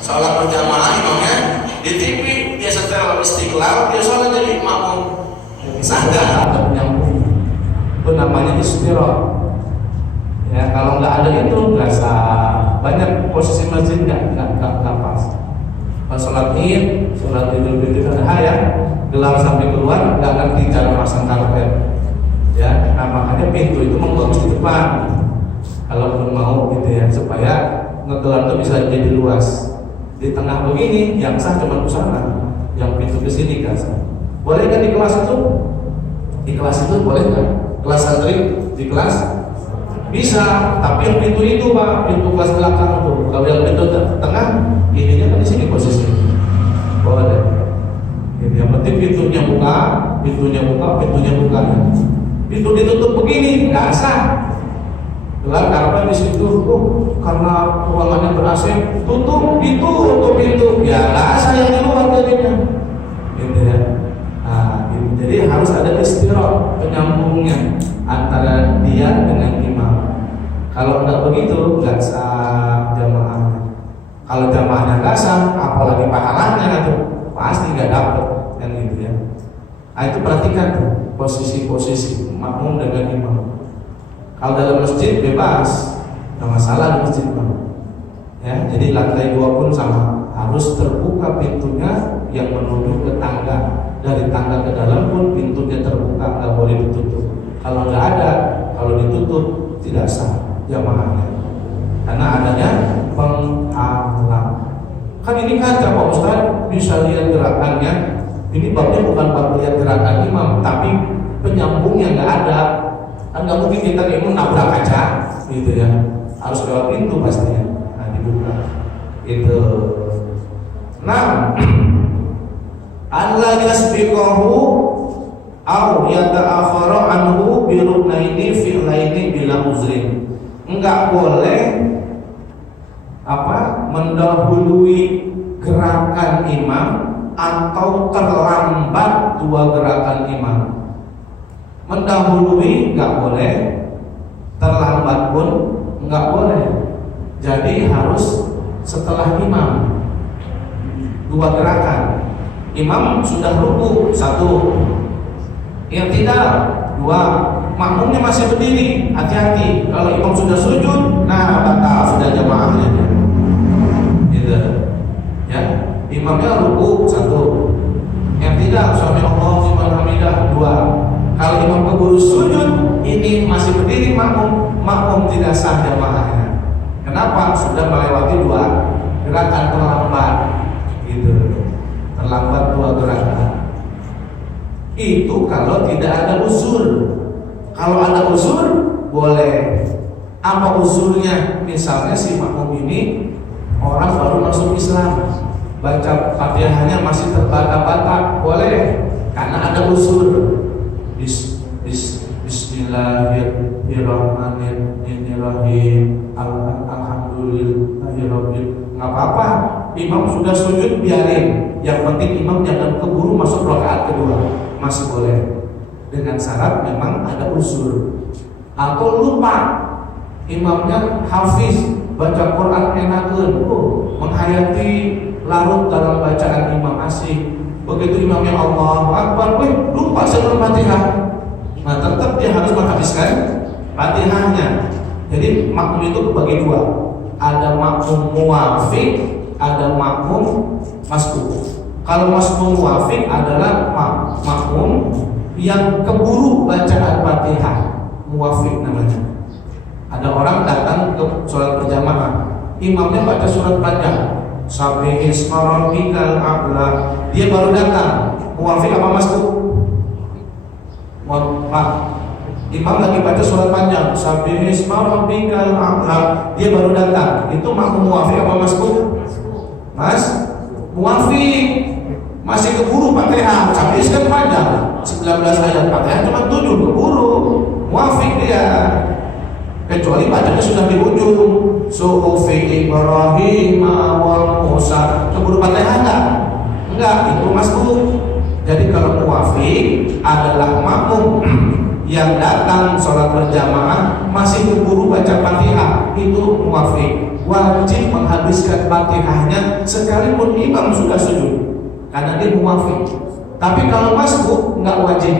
Sholat berjamaah imamnya di TV, dia setel Istiqlal, dia sholat jadi makmum. Sah nggak? Itu namanya istirahat. Ya, kalau nggak ada itu nggak sah. Banyak posisi masjid nggak pas. Pas sholat id, sholat idul fitri ada ya, gelar sampai keluar nggak ngerti cara pasang karpet. Ya, nah makanya pintu itu membagus di depan. Kalau pun mau gitu ya, supaya ngegelar itu bisa jadi luas. Di tengah begini, yang sah cuma ke sana, yang pintu ke sini nggak sah. Boleh kan di kelas itu? Di kelas itu boleh nggak? Kelas santri di kelas bisa, tapi yang pintu itu Pak, pintu kelas belakang tuh. Kalau yang pintu tengah, ininya kan di sini posisi. Boleh. Jadi yang penting pintunya buka, pintunya buka. Pintu ditutup begini, nggak sah. Gelar karena di situ, karena ruangannya ber-AC, tutup pintu, ya nggak sah yang di luar jadinya. Gitu ya. Nah, gitu. Jadi harus ada istirahat penyambungnya antara dia dengan imam. Kalau nggak begitu, nggak sah jamaahnya. Kalau jamaahnya nggak sah, apalagi pahalanya tuh pasti nggak dapet, kan gitu ya. Nah, itu perhatikan tuh posisi-posisi makmum dengan imam. Kalau dalam masjid bebas, nggak masalah di masjid Bang. Ya, jadi lantai 2 pun sama, harus terbuka pintunya yang menuju ke tangga. Dari tangga ke dalam pun pintunya terbuka, nggak boleh ditutup. Kalau nggak ada, kalau ditutup tidak sah jamaahnya, karena adanya penghalang. Kan ini kaca Pak Ustaz, bisa lihat gerakannya. Ini babnya bukan bab lihat gerakan imam, tapi penyambungnya nggak ada. Kan nggak mungkin kita imam nabrak kaca, gitu ya. Harus lewat pintu pastinya. Nah dibuka. Itu. Nah, Allah yasbiqahu aw yata'akhkhara anhu bi ruknaini fi'laini bila uzrin. Enggak boleh mendahului gerakan imam atau terlambat 2 gerakan imam. Mendahului enggak boleh, terlambat pun enggak boleh. Jadi harus setelah imam 2 gerakan. Imam sudah ruku 1, yang tidak 2, makmumnya masih berdiri, hati-hati. Kalau imam sudah sujud, nah batal sudah jamaahnya. Gitu. Ya, imamnya ruku 1, yang tidak sami Allahu liman hamidah 2. Kalau imam keburu sujud, ini masih berdiri makmum tidak sah jamaahnya. Kenapa? Sudah melewati 2 gerakan terlambat. Gitu. Terlambat 2 gerakan. Itu kalau tidak ada uzur. Kalau ada uzur boleh. Apa uzurnya? Misalnya si makmum ini orang baru masuk Islam, baca Fatihahnya masih terbata-bata, boleh, karena ada uzur. Bismillahirrahmanirrahim. Alhamdulillahirabbil. Nggak apa-apa. Imam sudah sujud, biarin. Yang penting imam jangan keburu masuk rakaat kedua, masih boleh. Dengan syarat memang ada uzur. Atau lupa, imamnya hafiz, baca Quran enakeun, menghayati larut dalam bacaan imam asik. Begitu imamnya Allahu Akbar, lupa sebelum Fatihah. Nah tetap dia harus menghabiskan Fatihahnya. Jadi makmum itu bagi 2. Ada makmum muwafiq, ada makmum masbuk. Kalau masbuk muwafiq adalah makmum yang keburu bacaan Fatihah, muwafiq namanya. Ada orang datang ke sholat berjamaah, imamnya baca surat panjang, Sabbihisma rabbikal a'la, dia baru datang, muwafiq apa masbuk? Imam lagi baca surat panjang, Sabbihisma rabbikal a'la, dia baru datang, itu makmum muwafiq apa masbuk? Muwafiq, masih keburu Fatihah, sampai kan panjang 19 ayat Fatihah cuma 7, keburu muwafiq dia. Kecuali bacanya sudah di ujung, Suhufi Ibrahim wa Musa, keburu Fatihah enggak, itu masbuk. Jadi kalau muwafiq adalah makmum yang datang sholat berjamaah masih keburu baca Fatihah, itu muwafiq. Wajib menghabiskan Fatihahnya sekalipun imam sudah sujud, karena dia muwafiq. Tapi kalau masbuk nggak wajib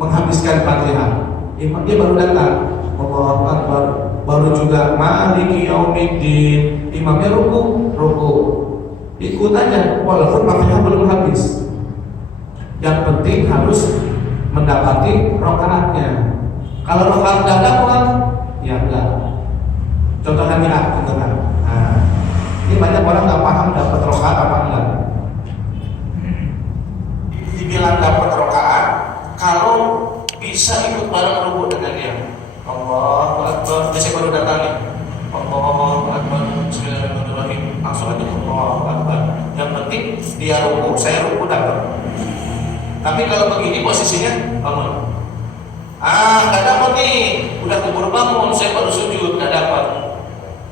menghabiskan Fatihah. Imam dia baru datang, Allahu Akbar, baru juga Maliki Yaumiddin, imamnya ruku, ikut aja walaupun Fatihah belum habis. Yang penting harus mendapati rokaatnya. Kalau rokaat nggak dapat, ya enggak. Contohnya contohnya. Nah, ini banyak orang nggak paham dapat rokaat apa enggak. Dibilang dapat rokaat kalau bisa ikut bareng ruku dengan dia. Allahu Akbar, dia baru datang nih. Allahu Akbar, Bismillahirrahmanirrahim. Langsung aja Allahu Akbar. Yang penting dia ruku, saya ruku dapat. Tapi kalau begini posisinya bangun. Nggak dapat nih, udah keburu bangun, saya baru sujud, nggak dapat.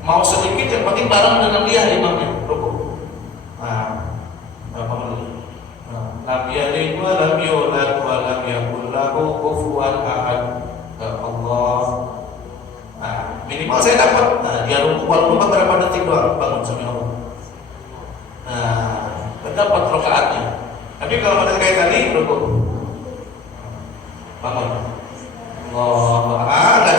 Mau sedikit yang penting bareng dengan dia imamnya ruku. Bangun dulu. Lam yalid wa lam yulad wa lam yakul lahu kufuwan ahad. Allah. Minimal saya dapat. Dia ruku walaupun beberapa detik doang, bangun sama Allah. Dapat rakaatnya. Tapi kalau ada kayak tadi ruku, bangun. Allah, nggak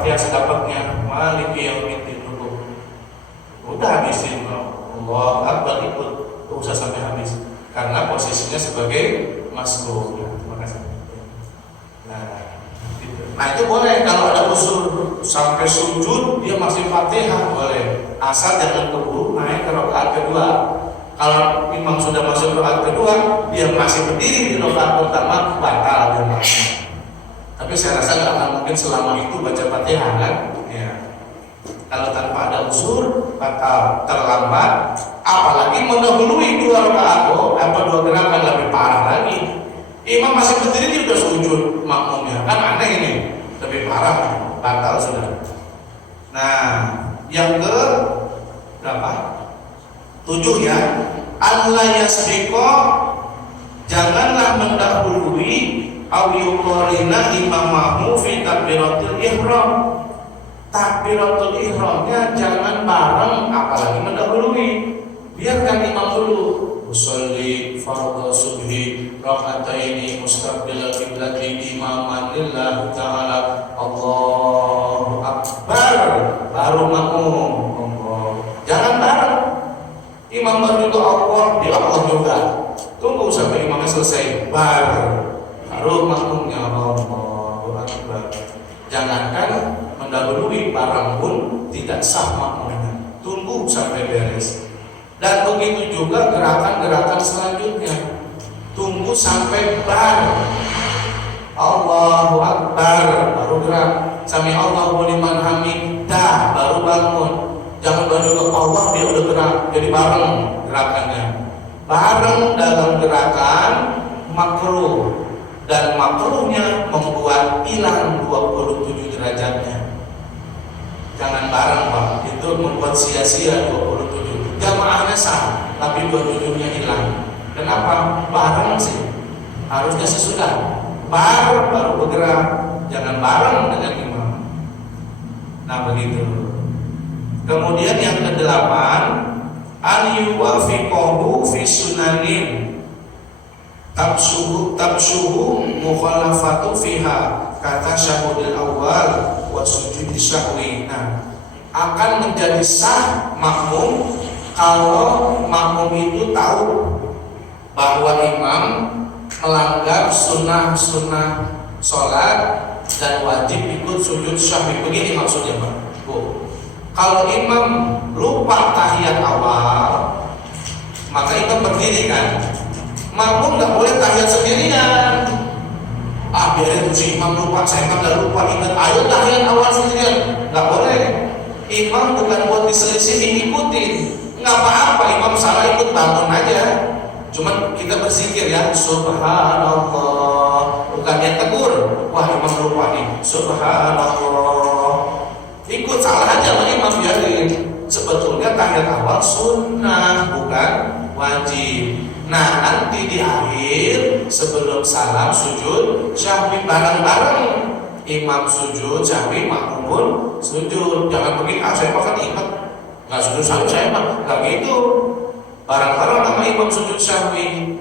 Fatihah sedapatnya, Maliki Yaumiddin dulu. Udah habisin Allah Akbar, ikut, gak usah sampai habis. Karena posisinya sebagai masbuk. Ya, terima kasih. Nah itu boleh kalau ada usul sampai sujud dia masih Fatihah boleh, asal jangan keburu naik ke rakaat kedua. Kalau imam sudah masuk rakaat kedua, dia masih berdiri di rakaat pertama, batal jamaahnya. Tapi saya rasa nggak akan mungkin selama itu baca Fatihah kan? Ya. Kalau tanpa ada unsur batal, terlambat, apalagi mendahului dua rakaat, dua gerakan lebih parah lagi. Imam masih berdiri dia sudah sujud, makmumnya kan aneh ini, lebih parah, batal sudah. Nah, yang ke berapa? 7 ya. Allah yasbiqo, janganlah mendahului aw yuqarina imamahu fi takbiratul ihram. Takbiratul ihramnya jangan bareng, apalagi mendahului. Biarkan imam dulu. Usolli fardhu subhi raka'ataini mustaqbilal qiblati imaman lillahi ta'ala, Allahu akbar, baru makmum. Jangan bareng. Imam baru itu Allah, dia Allah juga. Tunggu sampai imamnya selesai, baru makmumnya Allahu akbar. Jangankan mendahului, barang pun tidak sah makmumnya. Tunggu sampai beres. Dan begitu juga gerakan-gerakan selanjutnya. Tunggu sampai Allahu akbar, baru gerak. Sami Allahu liman hamidah, baru bangun. Jangan baru Allah dia udah gerak, jadi bareng gerakannya. Bareng dalam gerakan makruh, dan makruhnya membuat hilang 27 derajatnya. Jangan bareng Pak, itu membuat sia-sia 27. Jamaahnya sah, tapi 27-nya hilang. Kenapa? Bareng sih. Harusnya sesudah. Baru bergerak, jangan bareng dengan imam. Nah begitu. Kemudian yang ke-8, an yuwafiqahu fi sunanin tabsuhu mukhalafatu fiha kata syahudil awal wa sujud syahwi. Nah, akan menjadi sah makmum kalau makmum itu tahu bahwa imam melanggar sunnah-sunnah sholat dan wajib ikut sujud syahwi. Begini maksudnya Pak. Kalau imam lupa tahiyat awal, maka imam berdiri kan. Makmum nggak boleh tahiyat sendirian. Biarin si imam lupa, saya imam nggak lupa, ingat ayo tahiyat awal sendirian. Nggak boleh. Imam bukan buat diselisih, ikutin. Nggak apa-apa, imam salah ikut bangun aja. Cuman kita berzikir ya, subhanallah. Bukan yang tegur, wah imam lupa nih, subhanallah. Ikut salah aja sama imam, biarin. Sebetulnya tahiyat awal sunnah, bukan wajib. Nah nanti di akhir sebelum salam sujud syahwi bareng-bareng. Imam sujud syahwi, makmum pun sujud. Jangan begini, saya makan ingat nggak sujud syahwi, saya mah nggak gitu. Bareng-bareng sama imam sujud syahwi.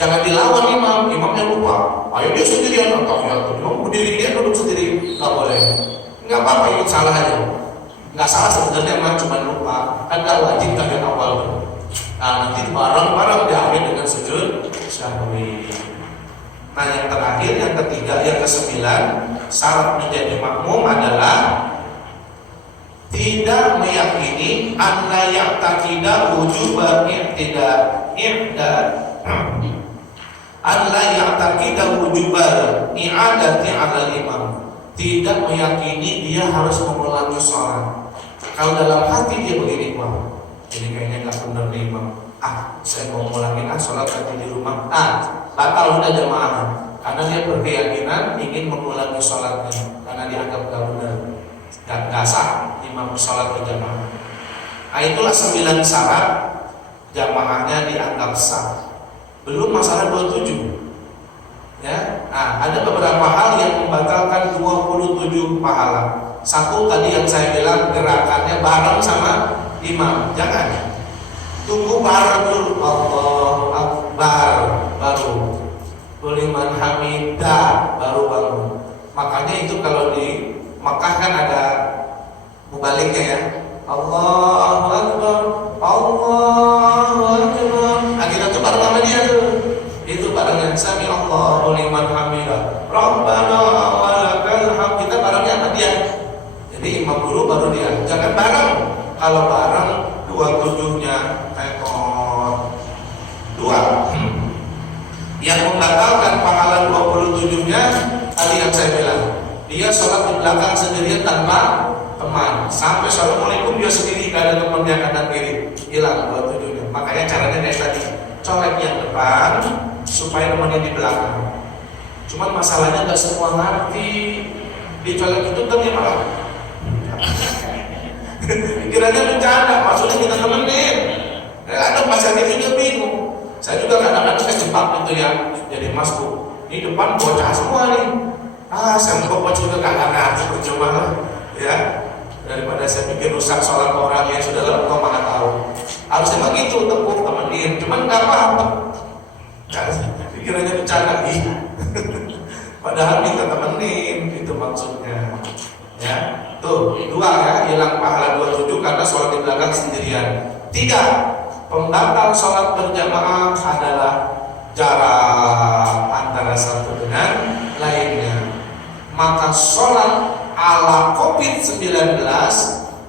Jangan dilawan imam, imamnya lupa. Ayo dia sendirian, atau ya imam berdiri dia duduk sendiri, nggak boleh. Nggak apa-apa, ikut salah aja. Nggak salah sebenarnya, mah cuma lupa. Kan nggak wajib tahiyat awal. Nah nanti bareng-bareng di akhir dengan sujud syahwi. Nah yang terakhir, yang ketiga, yang ke-9, syarat menjadi makmum adalah tidak meyakini an la ya'taqida wujuba an la ya'taqida wujuba i'adati 'alal imam. Tidak meyakini dia harus mengulangi sholat. Kalau dalam hati dia begini, wah ini kayaknya nggak benar nih imam. Saya mau ngulangin sholat tadi di rumah. Batal udah jamaah. Karena dia berkeyakinan ingin mengulangi sholatnya karena dianggap nggak benar, nggak sah imam sholat berjamaah. Nah itulah 9 syarat jamaahnya dianggap sah. Belum masalah 27. Ya, nah ada beberapa hal yang membatalkan 27 pahala. Satu tadi yang saya bilang, gerakannya bareng sama imam. Jangan tunggu bareng dulu, Allahu akbar baru liman hamidah baru bangun. Makanya itu kalau di Mekah kan ada mubaliknya ya. Allahu Akbar, Allahu Akbar. Nah, kita tuh bareng sama dia tuh. Itu barengnya Sami Allahu liman hamidah. Rabbana walakal hamd. Kita barengnya sama dia. Jadi imam dulu baru dia. Jangan bareng. Kalau bareng 27-nya tekor. 2. Yang membatalkan pahala 27-nya tadi yang saya bilang. Dia sholat di belakang sendirian tanpa teman. Sampai assalamualaikum dia sendiri, gak ada temannya kanan kiri. Hilang 27-nya. Makanya caranya kayak tadi, colek yang depan supaya temannya di belakang. Cuman masalahnya gak semua ngerti. Dicolek itu kan ya malah pikirannya bercanda, maksudnya kita temenin. Ada pasarnya juga bingung. Saya juga kadang-kadang kejebak gitu ya. Jadi masku, ini depan bocah semua nih. Saya mau juga ngerti percuma lah, ya. Daripada saya pikir rusak sholat orang yang sudah lah, engkau maha tahu. Harusnya begitu, tepuk temenin. Cuman nggak paham. Pikirannya bercanda, padahal kita temenin, itu maksudnya. Ya, tuh 2 ya, hilang pahala 27 karena sholat di belakang sendirian. 3, pembatal sholat berjamaah adalah jarak antara satu dengan lainnya. Maka sholat ala COVID-19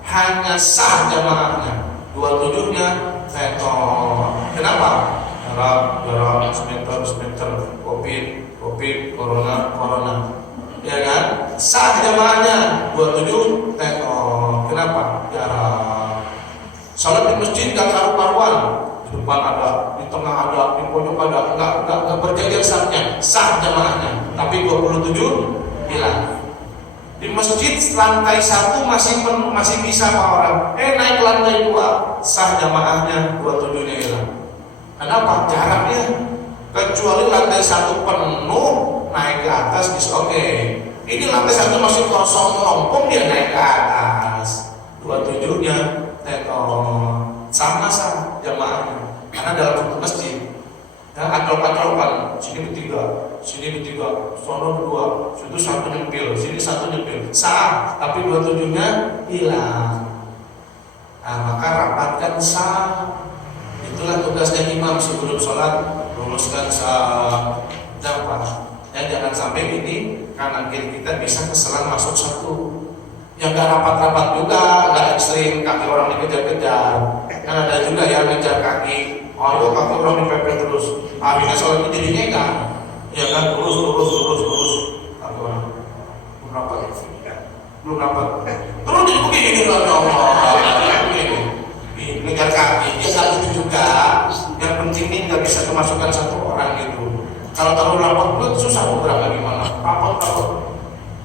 hanya sah jamaahnya, 27-nya tekor. Kenapa? Jarak semeter, COVID, corona. Ya kan? Sah jamaahnya 27 tekor. Kenapa? Jarak. Sholat di masjid gak karu-karuan. Di depan ada, di tengah ada, di pojok ada, enggak berjajar sahnya, sah jamaahnya. Tapi 27 hilang. Di masjid lantai 1 masih bisa Pak orang. Naik ke lantai 2, sah jamaahnya 27-nya hilang. Kenapa? Jaraknya. Kecuali lantai 1 penuh, naik ke atas bisa oke. Ini lantai 1 masih kosong melompong, dia naik ke atas. 27-nya tekor. Sama sah jamaahnya. Karena dalam satu masjid adrok-adrokan, sini bertiga, sono 2, situ 1 nyempil, sini 1 nyempil, sah, tapi 27-nya hilang. Nah, maka rapatkan sah. Itulah tugasnya imam sebelum sholat, luruskan sah. Jangan sampai ini kanan kiri kita bisa keselan masuk 1. Yang gak rapat-rapat juga, gak ekstrim, kaki orang dikejar-kejar. Kan ada juga yang ngejar kaki. Ayo kaki orang dipepet terus. Akhirnya sholat itu jadinya enggak. Ya kan, lurus kaki orang belum rapat. Terus jadi begini kan, ya Allah. Begini, ngejar kaki. Dia gak gitu juga. Yang penting ini gak bisa kemasukan 1 orang gitu. Kalau terlalu rapat pun susah beberapa gimana. Rapat.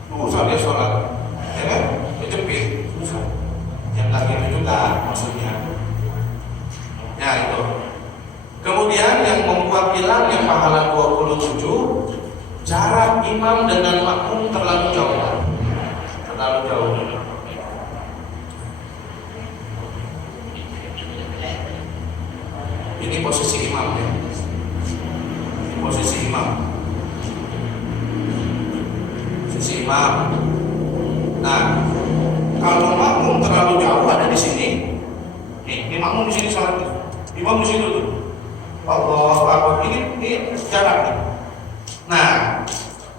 Susah dia sholat. Ya kan? Kejepit, susah. Yang gak gitu juga maksudnya. Ya itu. Kemudian yang membuat hilangnya pahala 27, jarak imam dengan makmum terlalu jauh. Ini posisi imam ya. Posisi imam. Nah, kalau makmum terlalu jauh ada di sini. Ini makmum di sini sholat. Imam di situ tuh. Allahu Akbar. Ini jarak nih. Nah,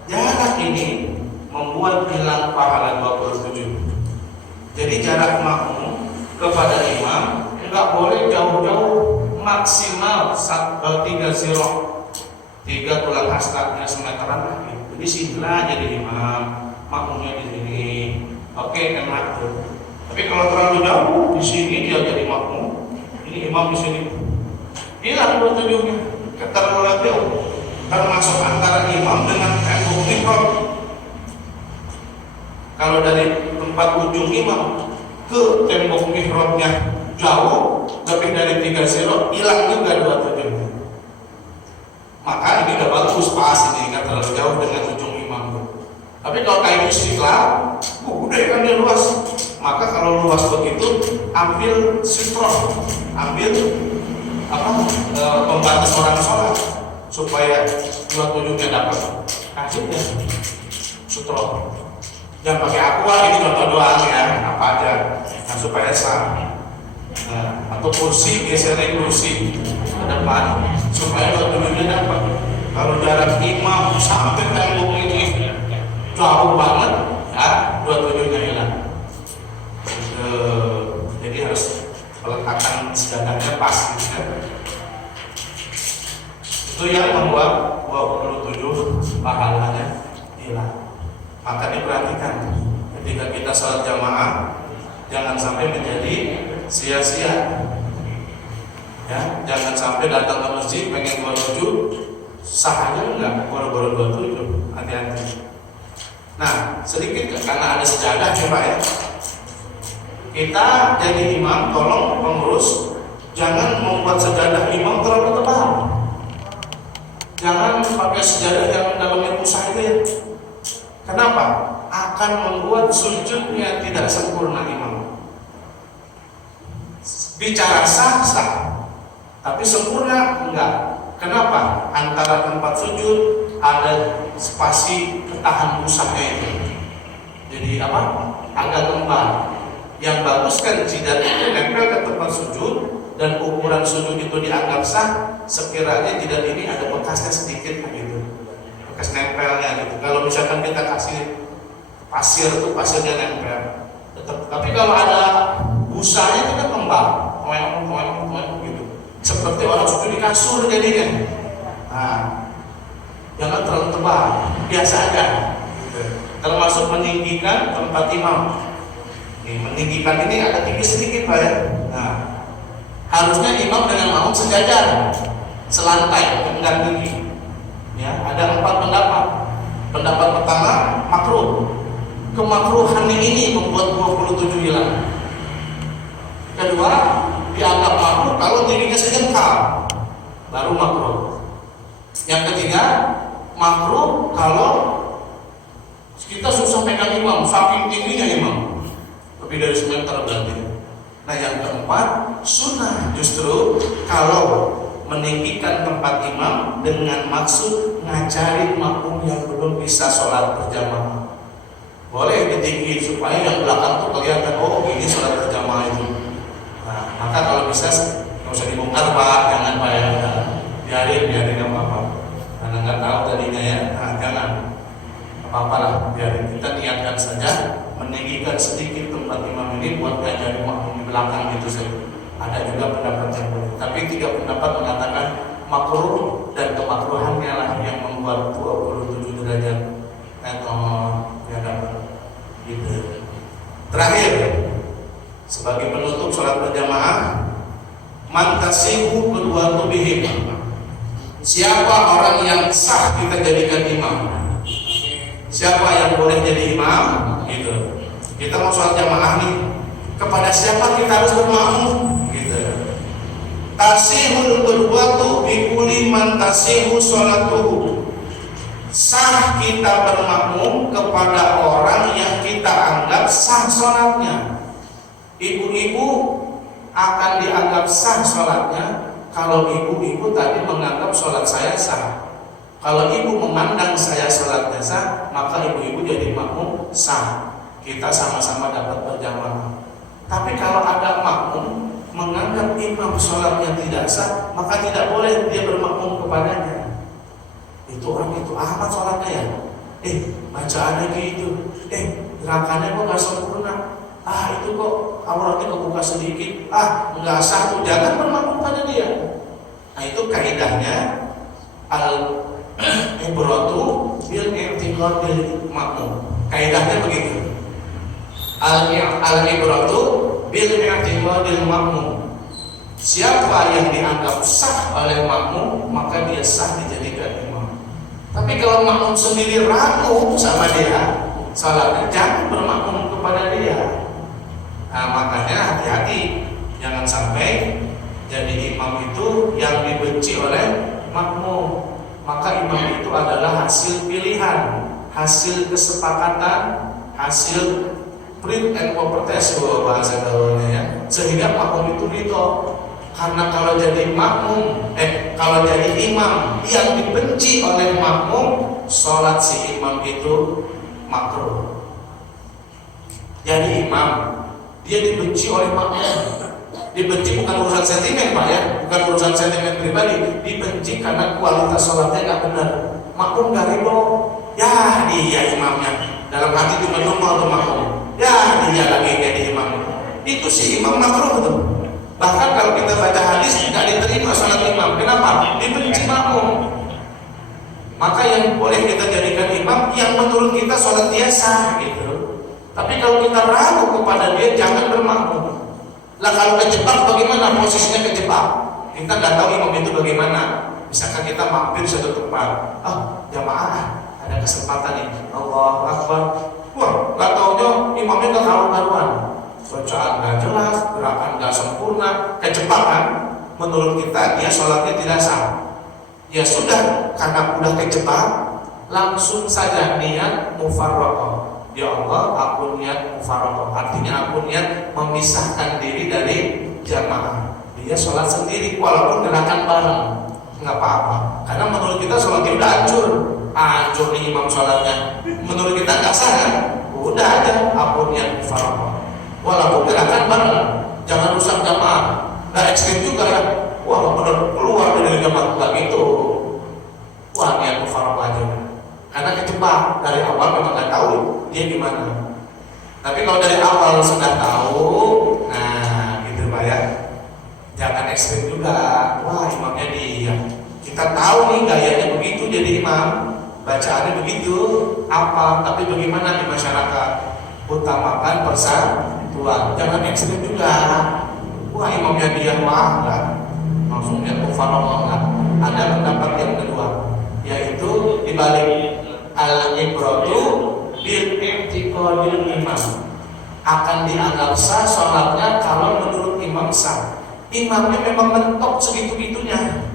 jarak ini membuat hilang pahala 27. Jadi jarak makmum kepada imam enggak boleh jauh-jauh, maksimal 3 zirah, 3 tulang hasratnya semeteran lagi. Jadi sinilah jadi imam, makmumnya di sini. Oke, enak tuh. Tapi kalau terlalu jauh, di sini dia jadi makmum, ini imam di sini. Hilang 27-nya, terlalu jauh. Termasuk antara imam dengan tembok mihrab. Kalau dari tempat ujung imam ke tembok mihrabnya jauh, lebih dari 3 zirah, hilang juga 27-nya. Maka ini udah bagus, pas ini kan terlalu jauh dengan ujung imam. Tapi kalau kayak istiqlal, udah kan dia luas. Maka kalau luas begitu, ambil sitroh, ambil pembatas orang sholat supaya 27-nya dapat. Akhirnya sutroh. Jangan pakai aqua, ini contoh doang ya, apa aja yang supaya sah. Nah, atau kursi, geserin kursi ke depan supaya dua-duanya dapat. Kalau jarak imam sampai tembok ini jauh banget, ya, dua-duanya hilang. Jadi harus peletakan sedangkannya pas gitu ya. Itu yang membuat 27 pahalanya hilang. Maka diperhatikan ketika kita sholat jamaah jangan sampai menjadi sia-sia. Ya, jangan sampai datang ke masjid pengen 27 sah aja enggak, boro-boro 27. Hati-hati. Nah, sedikit karena ada sejadah ya Pak ya. Kita jadi imam, tolong pengurus jangan membuat sejadah imam terlalu tebal. Jangan pakai sejadah yang dalamnya pusat itu ya. Kenapa? Akan membuat sujudnya tidak sempurna imam. Bicara sah, sah, tapi sempurna enggak. Kenapa? Antara tempat sujud ada spasi ketahan pusatnya itu. Jadi apa? Agak lembab. Yang bagus kan jidat itu nempel ke tempat sujud dan ukuran sujud itu dianggap sah sekiranya jidat ini ada bekasnya sedikit gitu, bekas nempelnya gitu. Kalau misalkan kita kasih pasir tuh pasirnya nempel, tapi kalau ada busanya itu kan lembab, gitu. Seperti orang sujud di kasur jadinya. Nah, jangan terlalu tebal, biasa aja. Termasuk meninggikan tempat imam. Meninggikan ini agak tinggi sedikit Pak ya. Nah, harusnya imam dengan makmum sejajar, selantai, enggak tinggi. Ya, ada 4 pendapat. Pendapat pertama makruh. Kemakruhan ini membuat 27 hilang. Kedua, dianggap makruh kalau tingginya sejengkal, baru makruh. Yang ketiga, makruh kalau kita susah pegang imam, saking tingginya imam. Lebih dari semeter berarti. Nah yang keempat, sunnah justru kalau meninggikan tempat imam dengan maksud ngajarin makmum yang belum bisa sholat berjamaah. Boleh ditinggi supaya yang belakang tuh kelihatan, oh ini sholat berjamaah itu. Nah, maka kalau bisa nggak usah dibongkar Pak, jangan Pak ya, biarin nggak apa-apa. Karena nggak tahu tadinya ya, nah, jangan apa-apa lah, biarin. Kita niatkan saja meninggikan sedikit tempat imam ini buat ngajarin makmum di belakang gitu saja. Ada juga pendapat yang boleh, tapi 3 pendapat mengatakan makruh dan kemakruhannya lah yang membuat 27 derajat ya dapat gitu. Terakhir, sebagai penutup sholat berjamaah, man tasihu berwatu bihim. Siapa orang yang sah kita jadikan imam? Siapa yang boleh jadi imam? Gitu. Kita mau sholat jamaah nih, kepada siapa kita harus bermakmum? Gitu. Tasihul berwatu bikuli man tasihu sholatuhu. Sah kita bermakmum kepada orang yang kita anggap sah sholatnya. Ibu-ibu akan dianggap sah sholatnya kalau ibu-ibu tadi menganggap sholat saya sah. Kalau ibu memandang saya sholatnya sah, maka ibu-ibu jadi makmum sah. Kita sama-sama dapat berjamaah. Tapi kalau ada makmum menganggap imam sholatnya tidak sah, maka tidak boleh dia bermakmum kepadanya. Itu orang itu amat sholatnya ya. Bacaannya gitu. Gerakannya kok nggak sempurna. Itu kok auratnya kebuka sedikit. Nggak sah tuh, jangan bermakmum pada dia. Nah itu kaidahnya al-ibratu bil i'tiqad bil makmum. Kaidahnya begitu. Al-ibratu bil i'tiqad bil makmum. Siapa yang dianggap sah oleh makmum, maka dia sah dijadikan imam. Tapi kalau makmum sendiri ragu sama dia, salatnya jangan bermakmum kepada dia. Nah makanya hati-hati, jangan sampai jadi imam itu yang dibenci oleh makmum. Maka imam itu adalah hasil pilihan, hasil kesepakatan, hasil print and properties bahasa gaulnya ya. Sehingga makmum itu ridho. Karena kalau jadi makmum, kalau jadi imam yang dibenci oleh makmum, sholat si imam itu makruh. jadi imam, dia dibenci oleh makmum. Dibenci bukan urusan sentimen Pak ya, bukan urusan sentimen pribadi, dibenci karena kualitas sholatnya nggak benar. Makmum nggak ridho, ya dia imamnya, dalam hati cuma normal tuh makmum, ya dia lagi jadi imam. Itu si imam makruh tuh. Bahkan kalau kita baca hadis nggak diterima sholat imam, kenapa? Dibenci makmum. Maka yang boleh kita jadikan imam yang menurut kita sholat biasa gitu. Tapi kalau kita ragu kepada dia, jangan bermakmum. Lah kalau kejebak bagaimana? Posisinya kejebak, kita nggak tahu imam itu bagaimana. Misalkan kita mampir suatu tempat, jamaah ada kesempatan ini, Allahu Akbar, wah nggak taunya imamnya nggak karuan, bacaan nggak jelas, gerakan nggak sempurna, kejebak kan? Menurut kita dia sholatnya tidak sah. Ya sudah, karena udah kejebak, langsung saja niat mufarraqah. Ya Allah, aku niat mufarraqah. Artinya aku niat memisahkan diri dari jamaah. Dia sholat sendiri walaupun gerakan bareng, nggak apa-apa. Karena menurut kita sholatnya udah hancur nih imam sholatnya. Menurut kita nggak sah kan? Udah aja, aku niat mufarraqah. Walaupun gerakan bareng, jangan rusak jamaah. Nggak ekstrim juga kan? Wah benar keluar dari jamaah nggak gitu. Wah niat mufarraqah aja. Karena kejebak dari awal memang nggak tahu dia gimana. Tapi kalau dari awal sudah tahu, nah gitu Pak ya. Jangan ekstrim juga. Wah imamnya dia. Kita tahu nih gayanya begitu jadi imam, bacaannya begitu, apa? Tapi bagaimana di masyarakat? Utamakan persatuan. Jangan ekstrim juga. Wah imamnya dia mah enggak. Langsung dia mufarraqah enggak. Ada pendapat yang kedua, yaitu dibalik al-ibratu bil i'tiqadil imam, akan dianggap sah sholatnya kalau menurut imam sah. Imamnya memang mentok segitu-gitunya.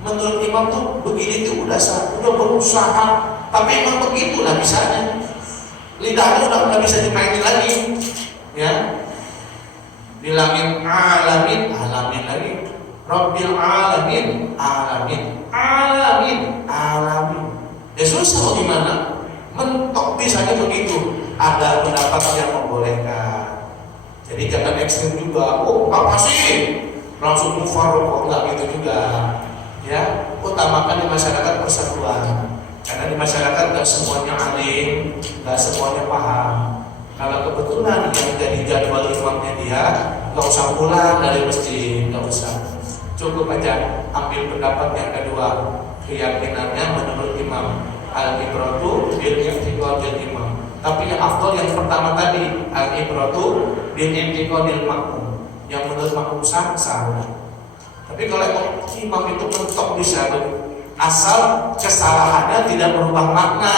Menurut imam tuh begini tuh udah sah, udah berusaha, tapi emang begitulah bisanya. Lidahnya udah nggak bisa dimainin lagi, ya. Bilangin alamin, alamin lagi. Rabbil alamin, alamin, alamin, alamin. Ya susah mau gimana? Mentok bisanya begitu. Ada pendapat yang membolehkan. Jadi jangan ekstrim juga. Oh apa sih? Langsung mufarraqah, enggak gitu juga. Ya, utamakan di masyarakat persatuan. Karena di masyarakat nggak semuanya alim, nggak semuanya paham. Kalau kebetulan yang jadi jadwal imamnya dia, nggak usah pulang dari masjid, nggak usah. Cukup aja ambil pendapat yang kedua, keyakinannya menurut imam, al-ibratu bil i'tiqadil imam. Tapi yang afdal yang pertama tadi, al-ibratu bil i'tiqadil makmum. Yang menurut makmum sah. Tapi kalau imam itu mentok bisa, asal kesalahannya tidak merubah makna.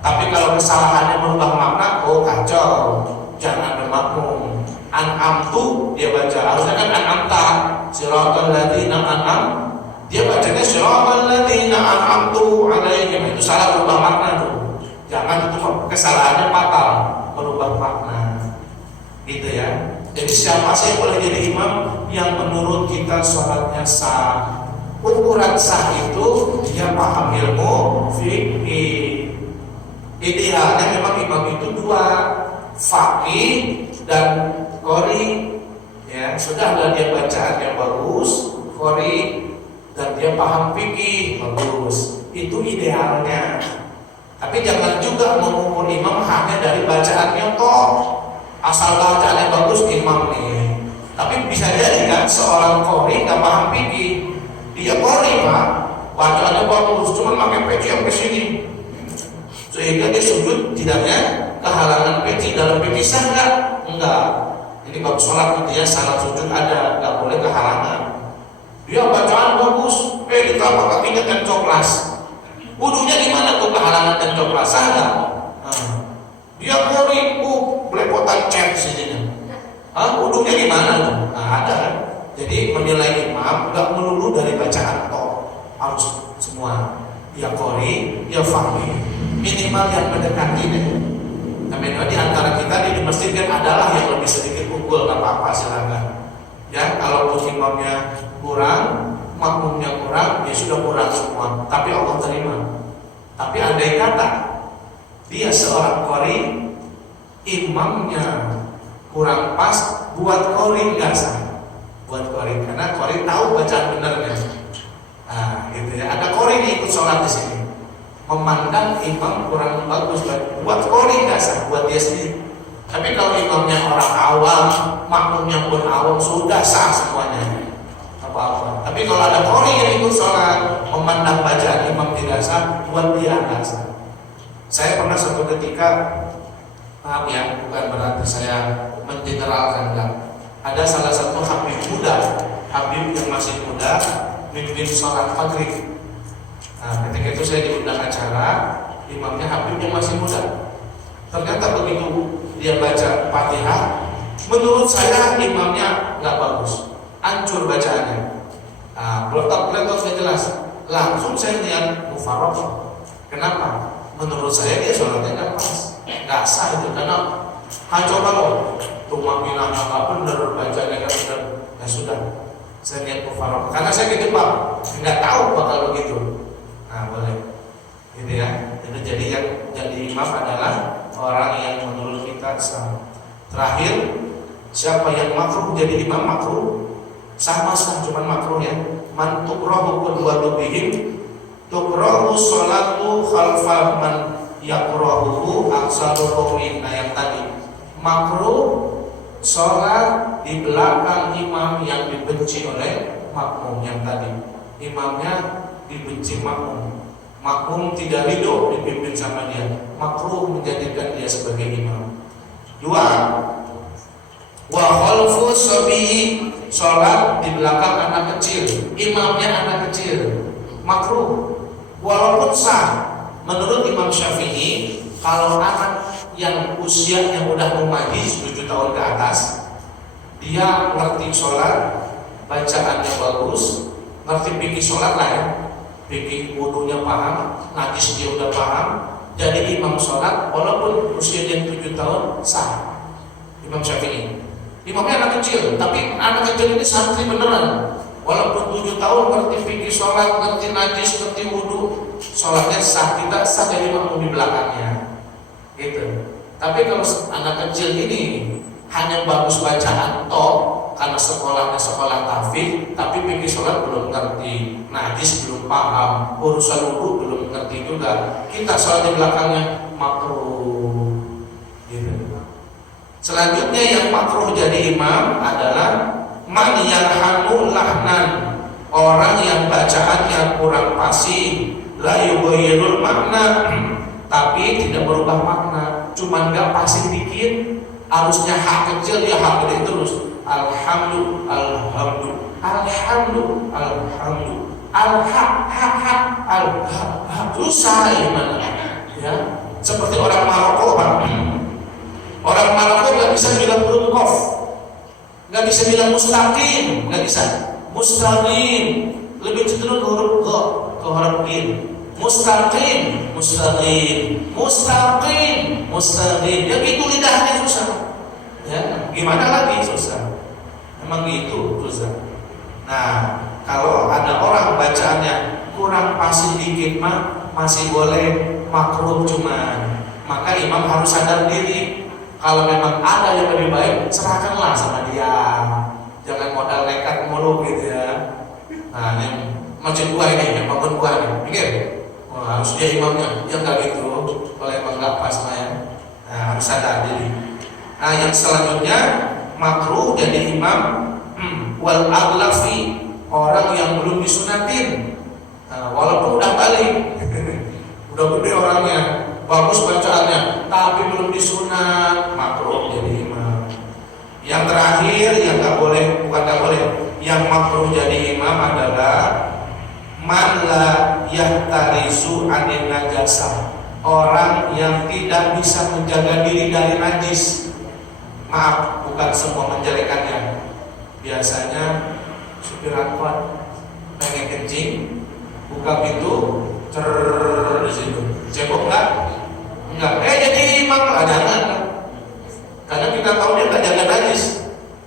Tapi kalau kesalahannya merubah makna, oh kacau, jangan bermakmum. An'amtu dia baca, harusnya kan an'amta, siratal ladzina an'am, dia bacanya siratal ladzina an'amtu alaihim. Itu salah berubah makna tuh. Jangan itu kesalahannya fatal, merubah makna. Gitu ya. Jadi siapa sih yang boleh jadi imam? Yang menurut kita sholatnya sah. Ukuran sah itu dia paham ilmu fikih. Idealnya memang imam itu dua, faqih dan qori. Ya, sudahlah dia bacaannya bagus, qori, dan dia paham fikih bagus. Itu idealnya. Tapi jangan juga mengukur imam hanya dari bacaannya toh. Asal bacaannya bagus imam nih. Tapi bisa jadi kan seorang qori nggak paham fikih. Dia qori Pak, bacaannya bagus, cuma pakai peci sampai sini. Sehingga dia sujud tidaknya kehalangan peci. Dalam peci sah enggak? Enggak. Jadi kalau sholat dia salah sujud ada, enggak boleh kehalangan. Dia bacaan bagus, di telapak kakinya tencoklas. Wudunya gimana tuh kehalangan tencoklas? Sah enggak? Dia qori, belepotan cat sininya. Wudunya gimana tuh? Nah, ada kan? Jadi menilai imam enggak melulu dari bacaan toh, harus semua. Ya qori, ya fahmi. Minimal yang mendekati deh. Nah, minimal di antara kita di masjid kan adalah yang lebih sedikit unggul, nggak apa-apa silakan. Ya, kalau imamnya kurang, makmumnya kurang, ya sudah kurang semua. Tapi Allah terima. Tapi andai kata dia seorang qori, imamnya kurang pas, buat qori nggak sah. Buat qori, karena qori tahu bacaan benernya. Nah, gitu ya. Ada qori nih ikut sholat di sini, memandang imam kurang bagus, buat qori nggak sah, buat dia sendiri. Tapi kalau imamnya orang awam, makmumnya pun awam, sudah sah semuanya, apa-apa. Tapi kalau ada qori yang ikut sholat, memandang bacaan imam tidak sah, buat dia nggak sah. Saya pernah suatu ketika, maaf ya, bukan berarti saya mengeneralkan, enggak. Ada salah satu habib muda, habib yang masih muda, mimpin sholat maghrib. Nah, ketika itu saya diundang acara, imamnya habib yang masih muda. Ternyata begitu dia baca Fatihah, menurut saya imamnya nggak bagus, hancur bacaannya. Letot nggak jelas. Langsung saya lihat mufarraqah. Kenapa? Menurut saya dia sholatnya nggak pas, nggak sah itu, karena kacau balau. Rumah bilangnya nggak benar, bacanya nggak benar. Ya sudah, saya lihat mufarraqah. Karena saya kejebak, nggak tahu bakal begitu. Nah, boleh, gitu ya. Jadi yang jadi imam adalah orang yang menurut kita sah. Terakhir, siapa yang makruh jadi imam makruh? Sama sah, cuman makruh ya. Man tukrahu qudwatu bihim, tukrahu sholatu khalfa man yakrahuhu aksaru qawmin. Nah, yang tadi makruh sholat di belakang imam yang dibenci oleh makmum. Yang tadi imamnya dibenci makmum, makmum tidak ridho dipimpin sama dia, makruh menjadikan dia sebagai imam. Dua, wa khalfu sabiyi, sholat di belakang anak kecil, imamnya anak kecil, makruh. Walaupun sah menurut Imam Syafi'i, kalau anak yang usianya udah mumayyiz 7 tahun ke atas, dia ngerti sholat, bacaannya bagus, ngerti fikih sholat lah ya, fikih wudunya paham, najis dia udah paham, jadi imam sholat walaupun usianya 7 tahun sah. Imam Syafi'i, imamnya anak kecil, tapi anak kecil ini santri beneran, walaupun 7 tahun ngerti fikih sholat, ngerti najis, ngerti wudu, sholatnya sah, tidak sah jadi makmum di belakangnya, gitu. Tapi kalau anak kecil ini hanya bagus bacaan toh, karena sekolahnya sekolah tahfidz, tapi fikih sholat belum ngerti, najis belum paham, urusan wudu belum ngerti juga, kita sholat di belakangnya makruh, gitu. Selanjutnya yang makruh jadi imam adalah man yarhamu lahnan, orang yang bacaannya kurang fasih, la yughayyirul makna, tapi tidak berubah makna, cuman nggak fasih dikit, harusnya hak kecil dia hak gede terus. Alhamdu, alhamdu, alhamdu, alhamdu, susah gimana? Ya, seperti orang Maroko, Pak. Orang Maroko nggak bisa bilang huruf qaf, nggak bisa bilang mustaqim, nggak bisa. Mustaqim lebih cenderung ke huruf qa, ke huruf qin. Mustaqim, mustaqim, mustaqim, mustaqim. Ya gitu lidahnya susah. Ya, gimana lagi susah. Memang gitu susah. Nah, kalau ada orang bacaannya kurang fasih dikit mah masih boleh makruh cuman. Maka imam harus sadar diri. Kalau memang ada yang lebih baik, serahkanlah sama dia. Jangan modal nekat mulu gitu ya. Nah, yang masjid gua ini, yang bangun gua nih, mikir, wah, harus dia imamnya. Ya enggak gitu. Kalau emang enggak pas lah ya. Nah, harus sadar diri. Nah, yang selanjutnya makruh jadi imam wal aglafi, orang yang belum disunatin. Nah, walaupun udah balik, udah gede orangnya, bagus bacaannya, tapi belum disunat, makruh jadi imam. Yang terakhir yang nggak boleh, bukan nggak boleh, yang makruh jadi imam adalah man la yahtarisu anin najasah, orang yang tidak bisa menjaga diri dari najis. Maaf, bukan semua menjelekannya. Biasanya supir angkot pengen kencing, buka pintu, di situ, cebok nggak? Enggak. Jadi imam lah, jangan. Karena kita tahu dia nggak jaga najis,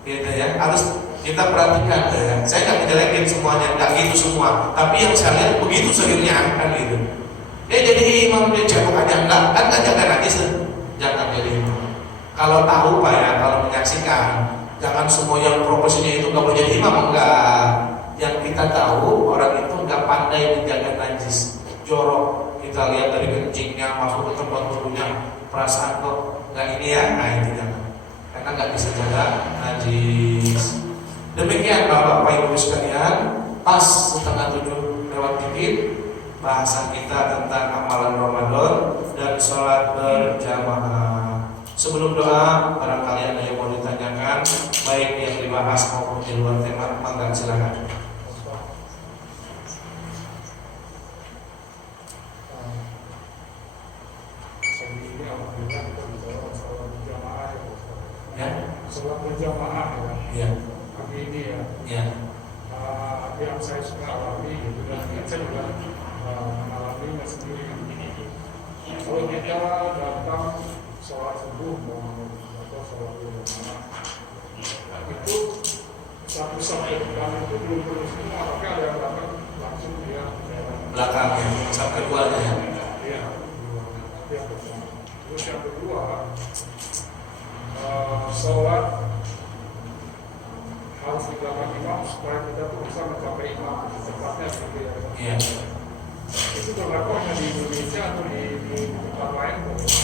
gitu ya. Harus kita perhatikan. Ya. Saya nggak ngejelekin semuanya, nggak gitu semua. Tapi yang saya lihat begitu seringnya kan gitu. Jadi imam dia cebok aja, enggak, kan nggak jaga najis, jangan jadi imam. Kalau tahu Pak ya, kalau menyaksikan, jangan semua yang profesinya itu nggak boleh jadi imam, enggak. Yang kita tahu orang itu nggak pandai menjaga najis, jorok. Kita lihat dari kencingnya masuk ke tempat wudhunya, perasaan kok nggak ini ya, nah itu jangan. Karena nggak bisa jaga najis. Demikian Bapak Ibu sekalian, pas setengah 7 lewat dikit bahasan kita tentang amalan Ramadan dan sholat berjamaah. Sebelum doa, barangkali ada yang mau ditanyakan, baik yang dibahas maupun di luar tema, mangga silakan. Ya, sholat berjamaah ya, pagi ini ya. ya, Yang saya suka alami gitu, dan saya juga mengalaminya sendiri. Kalau kita datang sholat subuh atau sholat berjamaah, itu satu sampai depan itu belum terus semua, tapi ada yang datang langsung dia belakang ya, sampai keduanya ya. Iya, yang pertama. Terus yang kedua, sholat harus di belakang imam supaya kita tuh bisa mencapai imam tepatnya gitu ya. Iya. Itu berlaku hanya di Indonesia atau di tempat lain boleh.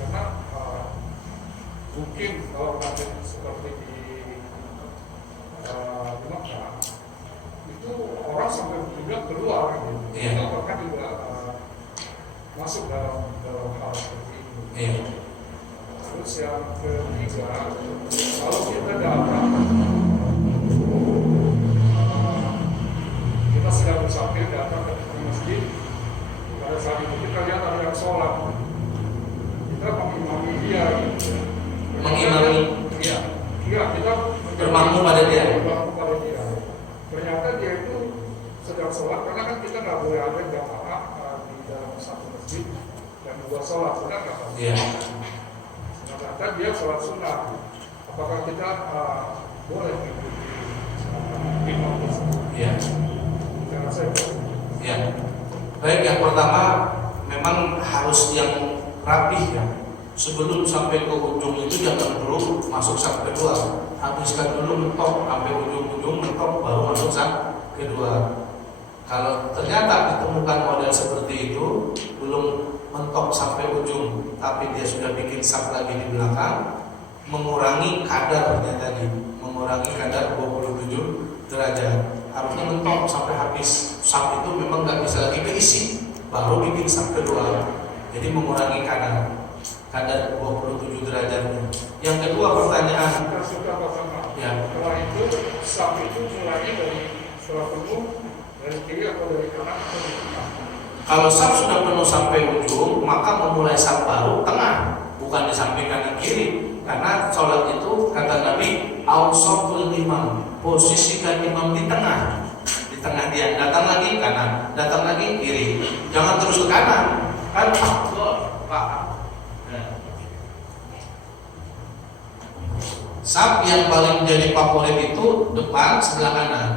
Karena mungkin kalau nanti seperti di Mekah itu orang sampai juga keluar gitu. Iya. Itu bahkan juga masuk dalam hal seperti itu. Iya. Terus yang ketiga, kalau kita datang, kita sedang bersafir datang ke masjid, pada saat itu kita lihat ada yang sholat, kita mengimami dia. Gitu. Mengimami? Iya, kita bermakmum pada dia. Bermakmum pada dia. Ternyata dia itu sedang sholat, karena kan kita nggak boleh ada jamaah di dalam satu masjid dan dua sholat, benar nggak Pak? Iya. Ternyata dia sholat sunnah. Apakah kita boleh mengikuti imam tersebut? Iya. Jangan saya boleh. Iya. Baik, yang pertama memang harus yang rapih ya. Sebelum sampai ke ujung itu jangan dulu masuk saf kedua. Habiskan dulu mentok sampai ujung-ujung mentok baru masuk saf kedua. Kalau ternyata ditemukan model seperti itu belum mentok sampai ujung, tapi dia sudah bikin saf lagi di belakang, mengurangi kadarnya tadi, mengurangi kadar 27 derajat. Harusnya mentok sampai habis saf itu memang nggak bisa lagi keisi, baru bikin saf kedua. Jadi mengurangi kadar 27 derajatnya. Yang kedua pertanyaan. Kita sudah bersama. Ya. Setelah itu saf itu mulainya dari setelah penuh dari kiri atau dari kanan atau dari tengah. Kalau saf sudah penuh sampai ujung, maka memulai saf baru tengah, bukan di samping kanan kiri. Karena sholat itu kata Nabi, awsatul imam, posisikan imam di tengah. Di tengah dia, datang lagi kanan, datang lagi kiri. Jangan terus ke kanan. Kan Pak. Saf yang paling jadi favorit itu depan sebelah kanan.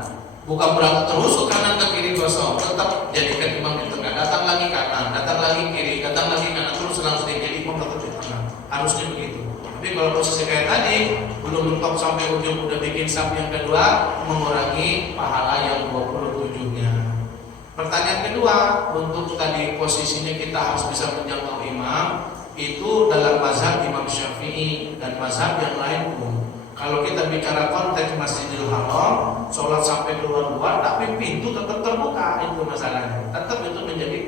Bukan berarti terus ke kanan ke kiri kosong, tetap jadikan imam di tengah. Datang lagi kanan, datang lagi kiri, datang lagi kanan, terus langsung jadi imam tetap di tengah. Harusnya begitu. Tapi kalau posisi kayak tadi belum mentok sampai ujung udah bikin saf yang kedua, mengurangi pahala yang 27-nya. Pertanyaan kedua, untuk tadi posisinya kita harus bisa menjangkau imam, itu dalam mazhab Imam Syafi'i dan mazhab yang lain pun. Kalau kita bicara konteks Masjidil Haram, sholat sampai keluar-luar, tapi pintu tetap terbuka, itu masalahnya. Tetap itu menjadi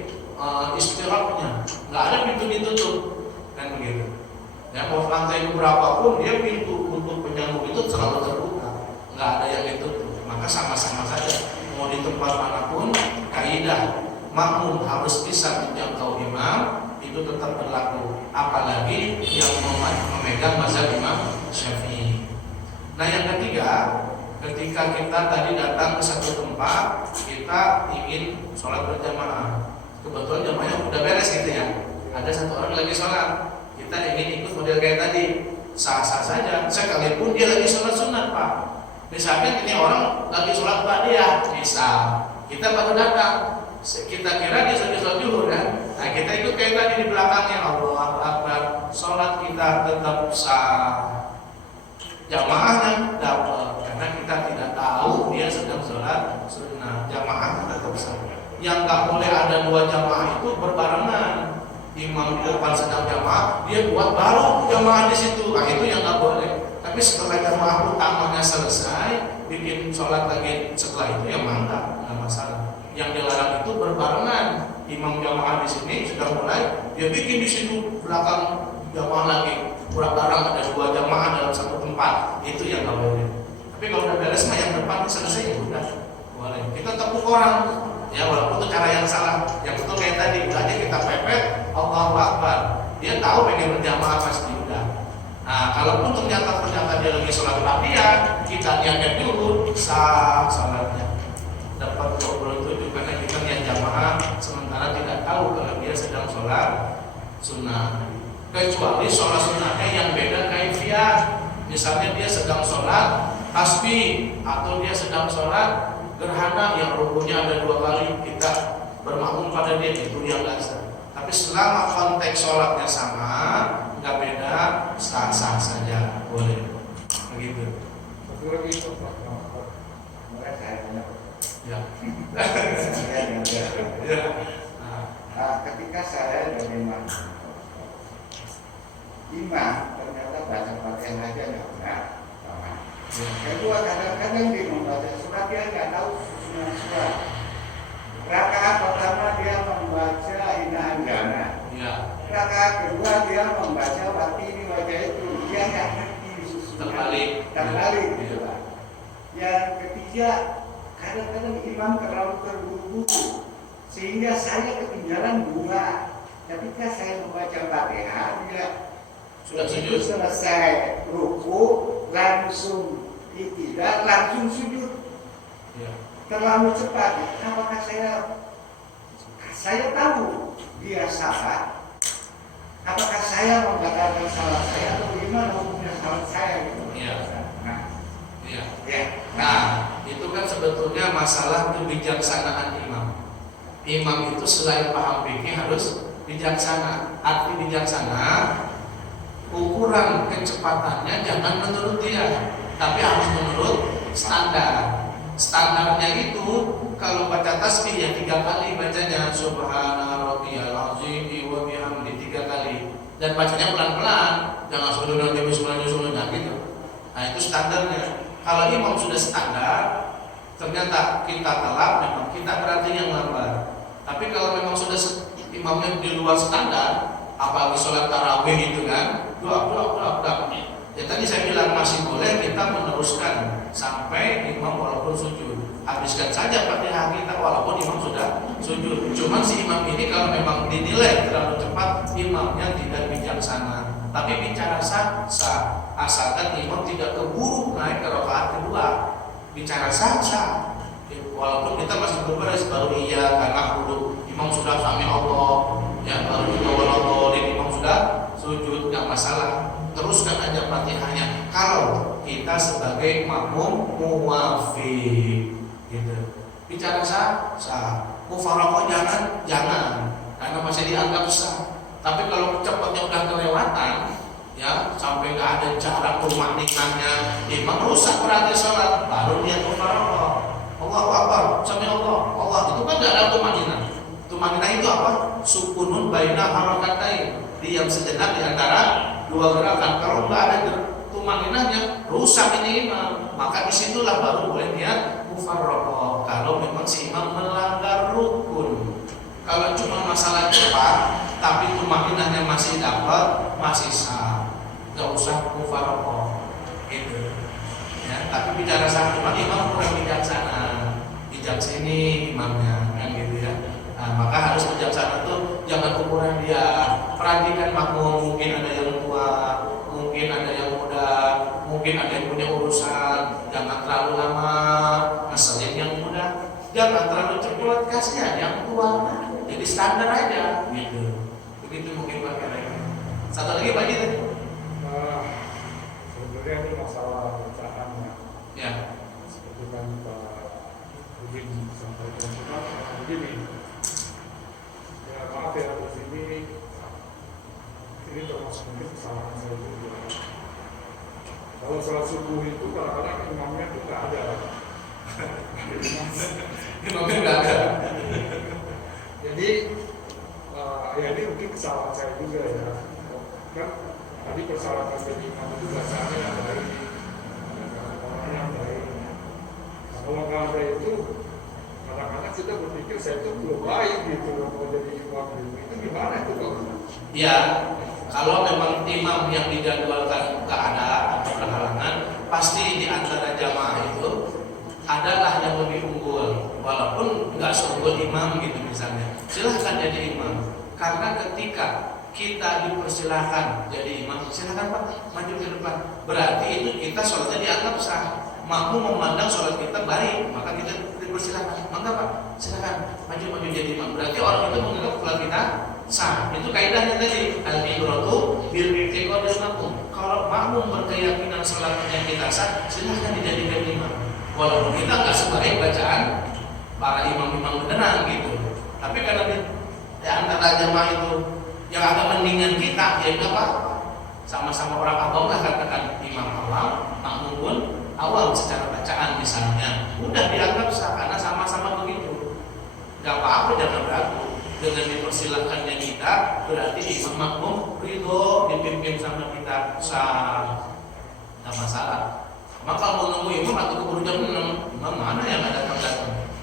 istirahatnya, nggak ada pintu ditutup, kan begitu. Ya, mau lantai berapapun, dia pintu untuk penyambung itu selalu terbuka, nggak ada yang ditutup. Maka sama-sama saja, mau di tempat manapun, kaidah makmum harus bisa menjangkau imam, itu tetap berlaku. Apalagi yang memegang mazhab Imam Syafi'i. Nah yang ketiga, ketika kita tadi datang ke satu tempat, kita ingin sholat berjamaah. Kebetulan jamaahnya udah beres gitu ya. Ada satu orang lagi sholat, kita ingin ikut model kayak tadi, sah-sah saja. Sekalipun dia lagi sholat sunat Pak. Misalnya ini orang lagi sholat Ba'diyah, misal kita baru datang, kita kira dia lagi sholat zuhur kan. Nah kita ikut kayak tadi di belakangnya, Allahu Akbar, sholat kita tetap sah, jamaahnya dapat, karena kita tidak tahu dia sedang sholat sunnah, jamaahnya tetap sah. Yang nggak boleh ada dua jamaah itu berbarengan, imam di depan sedang jamaah, dia buat baru jamaah di situ, nah itu yang nggak boleh. Tapi setelah jamaah utamanya selesai, bikin sholat lagi setelah itu ya mangga, nggak masalah. Yang dilarang itu berbarengan, imam jamaah di sini sudah mulai, dia bikin di situ belakang jamaah lagi, barang ada dua jamaah dalam satu tempat, itu yang nggak boleh. Tapi kalau udah beres mah yang depan selesai ya udah boleh. Kita tepuk orang, ya walaupun itu cara yang salah, yang betul kayak tadi, udah aja kita pepet, Allahu Akbar, dia tahu pengen berjamaah pasti udah. Nah, kalaupun ternyata dia lagi sholat ba'diyah, kita niatnya dulu sah sholatnya, dapat 27 karena kita niat jamaah, sementara tidak tahu kalau dia sedang sholat sunnah. Kecuali sholat sunnahnya yang beda kaifiah, misalnya dia sedang sholat tasbih atau dia sedang sholat gerhana yang rukunya ada 2 kali, kita bermakmum pada dia, itu yang nggak sah. Tapi selama konteks sholatnya sama, nggak beda, sah-sah saja, boleh. Begitu. Satu lagi itu Pak. Mulai saya punya. Ya. Ya. Nah, Ketika saya dari imam ternyata baca Fatihah aja nggak benar. Kedua, kadang-kadang dia membaca surat dia nggak tahu susunan surat. Rakaat pertama dia membaca Inna Anjana. ya. Rakaat kedua dia membaca Watini wajah itu, dia nggak ngerti susunan. Terbalik gitu Pak. Yang ketiga, kadang-kadang imam terlalu terburu-buru sehingga saya ketinggalan 2. Ketika saya membaca Fatihah, dia Sudah sujud. Selesai ruku langsung tidak langsung sujud. Ya. Terlalu cepat. Apakah saya tahu dia salah? Apakah saya membatalkan salat saya atau gimana hukumnya salat saya gitu? Iya. Nah, Iya. ya. Nah, itu kan sebetulnya masalah kebijaksanaan imam. Imam itu selain paham fikih harus bijaksana. Arti bijaksana, ukuran kecepatannya jangan menurut dia, tapi harus menurut standar. Standarnya itu kalau baca tasbih ya 3 kali bacanya, subhana rabbiyal azim wa bihamdi 3 kali, dan bacanya pelan-pelan, jangan sebelum gitu. Nah itu standarnya. Kalau imam sudah standar, ternyata kita telat, memang kita berarti yang lambat. Tapi kalau memang sudah imamnya di luar standar, apalagi sholat tarawih itu kan, doa. Ya tadi saya bilang masih boleh kita meneruskan sampai imam walaupun sujud. Habiskan saja Fatihah kita walaupun imam sudah sujud. Cuman si imam ini kalau memang dinilai terlalu cepat, imamnya tidak bijaksana. Tapi bicara sah, asalkan imam tidak keburu naik ke rakaat kedua. Bicara sah. Walaupun kita masih berbaris baru iya karena dulu imam sudah sami Allah, ya baru kita Allah, imam sudah sujud, nggak masalah. Teruskan aja Fatihahnya. Kalau kita sebagai makmum muwafiq, gitu. Bicara sah, mufaraqah jangan, karena masih dianggap sah. Tapi kalau cepatnya udah kelewatan, ya sampai nggak ada jarak tumakninahnya, imam rusak berarti sholat, baru dia mufaraqah. Allahu Akbar, sami Allah, itu kan nggak ada tumakninah. Tumakninah itu apa? Sukunun baina harakatain, diam sejenak di antara 2 gerakan. Kalau nggak ada tumakninahnya, rusak ini imam. Maka disitulah baru boleh dia mufarraqah. Kalau memang si imam melanggar rukun. Kalau cuma masalah cepat, tapi tumakninahnya masih dapat, masih sah, nggak usah mufarraqah. Gitu. Ya, tapi bicara sah, cuma imam kurang bijaksana. Bijak sini imamnya, kan gitu ya. Nah, maka harus bijaksana tuh, jangan ukuran dia. Perhatikan makmum, mungkin ada yang tua, mungkin ada yang muda, mungkin ada yang punya urusan. Jangan terlalu lama, ngeselin yang muda. Jangan terlalu cepat, kasihan yang tua. Jadi standar aja, gitu. Begitu mungkin Pak kira. Satu lagi Pak Jit. Sebenarnya ini masalah bacaannya. Ya. Seperti kan Pak Udin sampaikan, cuma begini. Ya maaf ya, mungkin kesalahan saya juga. Kalau sholat subuh itu kadang-kadang imamnya itu nggak ada. Imamnya nggak ada. Jadi ya ini mungkin kesalahan saya juga ya. Kan tadi persyaratan jadi imam itu bahasanya yang baik, orang yang baik. Nah, kalau nggak ada itu, kadang-kadang kita berpikir saya itu belum baik gitu mau jadi imam gitu. Itu gimana itu kok? Ya, kalau memang imam yang dijadwalkan nggak ada atau berhalangan, pasti di antara jamaah itu adalah yang lebih unggul, walaupun nggak seunggul imam gitu misalnya. Silahkan jadi imam, karena ketika kita dipersilahkan jadi imam, silahkan Pak maju ke depan. Berarti itu kita sholatnya dianggap sah. Makmum memandang sholat kita baik, maka kita dipersilahkan. Maka Pak, silahkan maju jadi imam. Berarti orang itu menganggap sholat kita sah. Itu kaidahnya tadi, al-ibratu bil i'tiqadil makmum. Kalau makmum berkeyakinan sholatnya kita sah, silahkan dijadikan imam. Walaupun kita nggak sebaik bacaan para imam-imam beneran gitu. Tapi karena di antara jamaah itu yang agak mendingan kita, ya enggak apa-apa. Sama-sama orang awam lah, katakan imam awam, makmum pun awam secara bacaan misalnya. Udah dianggap sah karena sama-sama begitu. Enggak apa-apa, jangan ragu. Dengan dipersilakannya kita, berarti imam makmum ridho dipimpin sama kita, sah, nggak masalah. Maka kalau mau nunggu imam atau keburu jam 6, imam mana yang ada datang?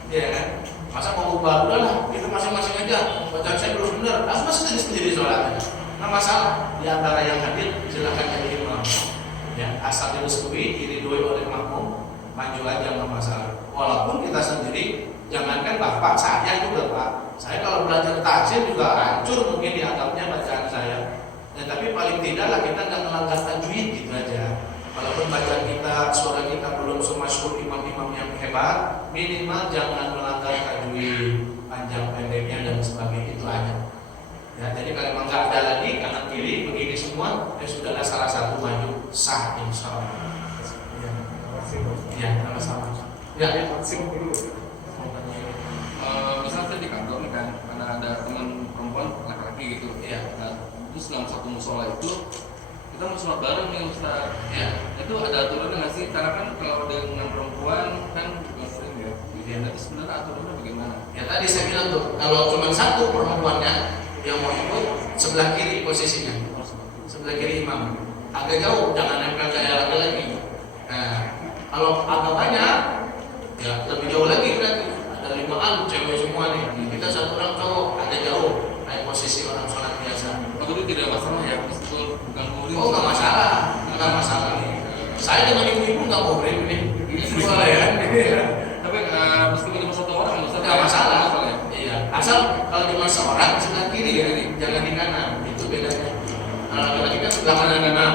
Iya kan? Masa mau ubah, udahlah kita masing-masing aja. Bacaan saya belum benar, masih sendiri sholatnya. Nggak masalah. Di antara yang hadir silakan jadi imam. Ya, asal direstui, diridhoi oleh makmum, maju aja nggak masalah. Walaupun kita sendiri, jangankan bapak, saya juga Pak. Saya kalau belajar tajwid juga hancur mungkin dianggapnya bacaan saya. Ya, tapi paling tidak lah kita nggak melanggar tajwid gitu aja. Walaupun bacaan kita, suara kita belum semasyhur imam-imam yang hebat, minimal jangan melanggar tajwid, panjang pendeknya dan sebagainya, itu aja. Ya, jadi kalau memang nggak ada lagi kanan kiri begini semua, ya sudah ada salah satu maju sah insya Allah. Ya, sama-sama. Ya, maksimum dulu. Misalnya saya di kantor nih kan, karena ada teman perempuan laki-laki gitu, ya. Nah, terus dalam satu musola itu kita mau sholat bareng nih Ustaz. Ya. Itu ada aturannya nggak sih? Karena kan kalau dengan perempuan kan muslim ya. Ya. Tapi sebenarnya aturannya bagaimana? Ya tadi saya bilang tuh, kalau cuma satu perempuannya yang mau ikut, sebelah kiri posisinya, sebelah kiri imam, agak jauh, jangan nempel kayak lagi. Nah, kalau agak banyak, ya lebih jauh lagi berarti. Ada 5 cewek semua nih, kita satu orang cowok, agak jauh, kayak posisi orang sholat biasa. Oh, itu tidak masalah ya, meskipun bukan murid. Oh nggak masalah, nggak masalah. Saya dengan ibu-ibu nggak mau murid nih, boleh ya. Tapi meskipun cuma satu orang, Ustaz, Nggak masalah. ya? Iya, asal kalau cuma seorang sebelah kiri ya, jangan di kanan, itu bedanya. Kalau laki-laki kan sebelah kanan imam,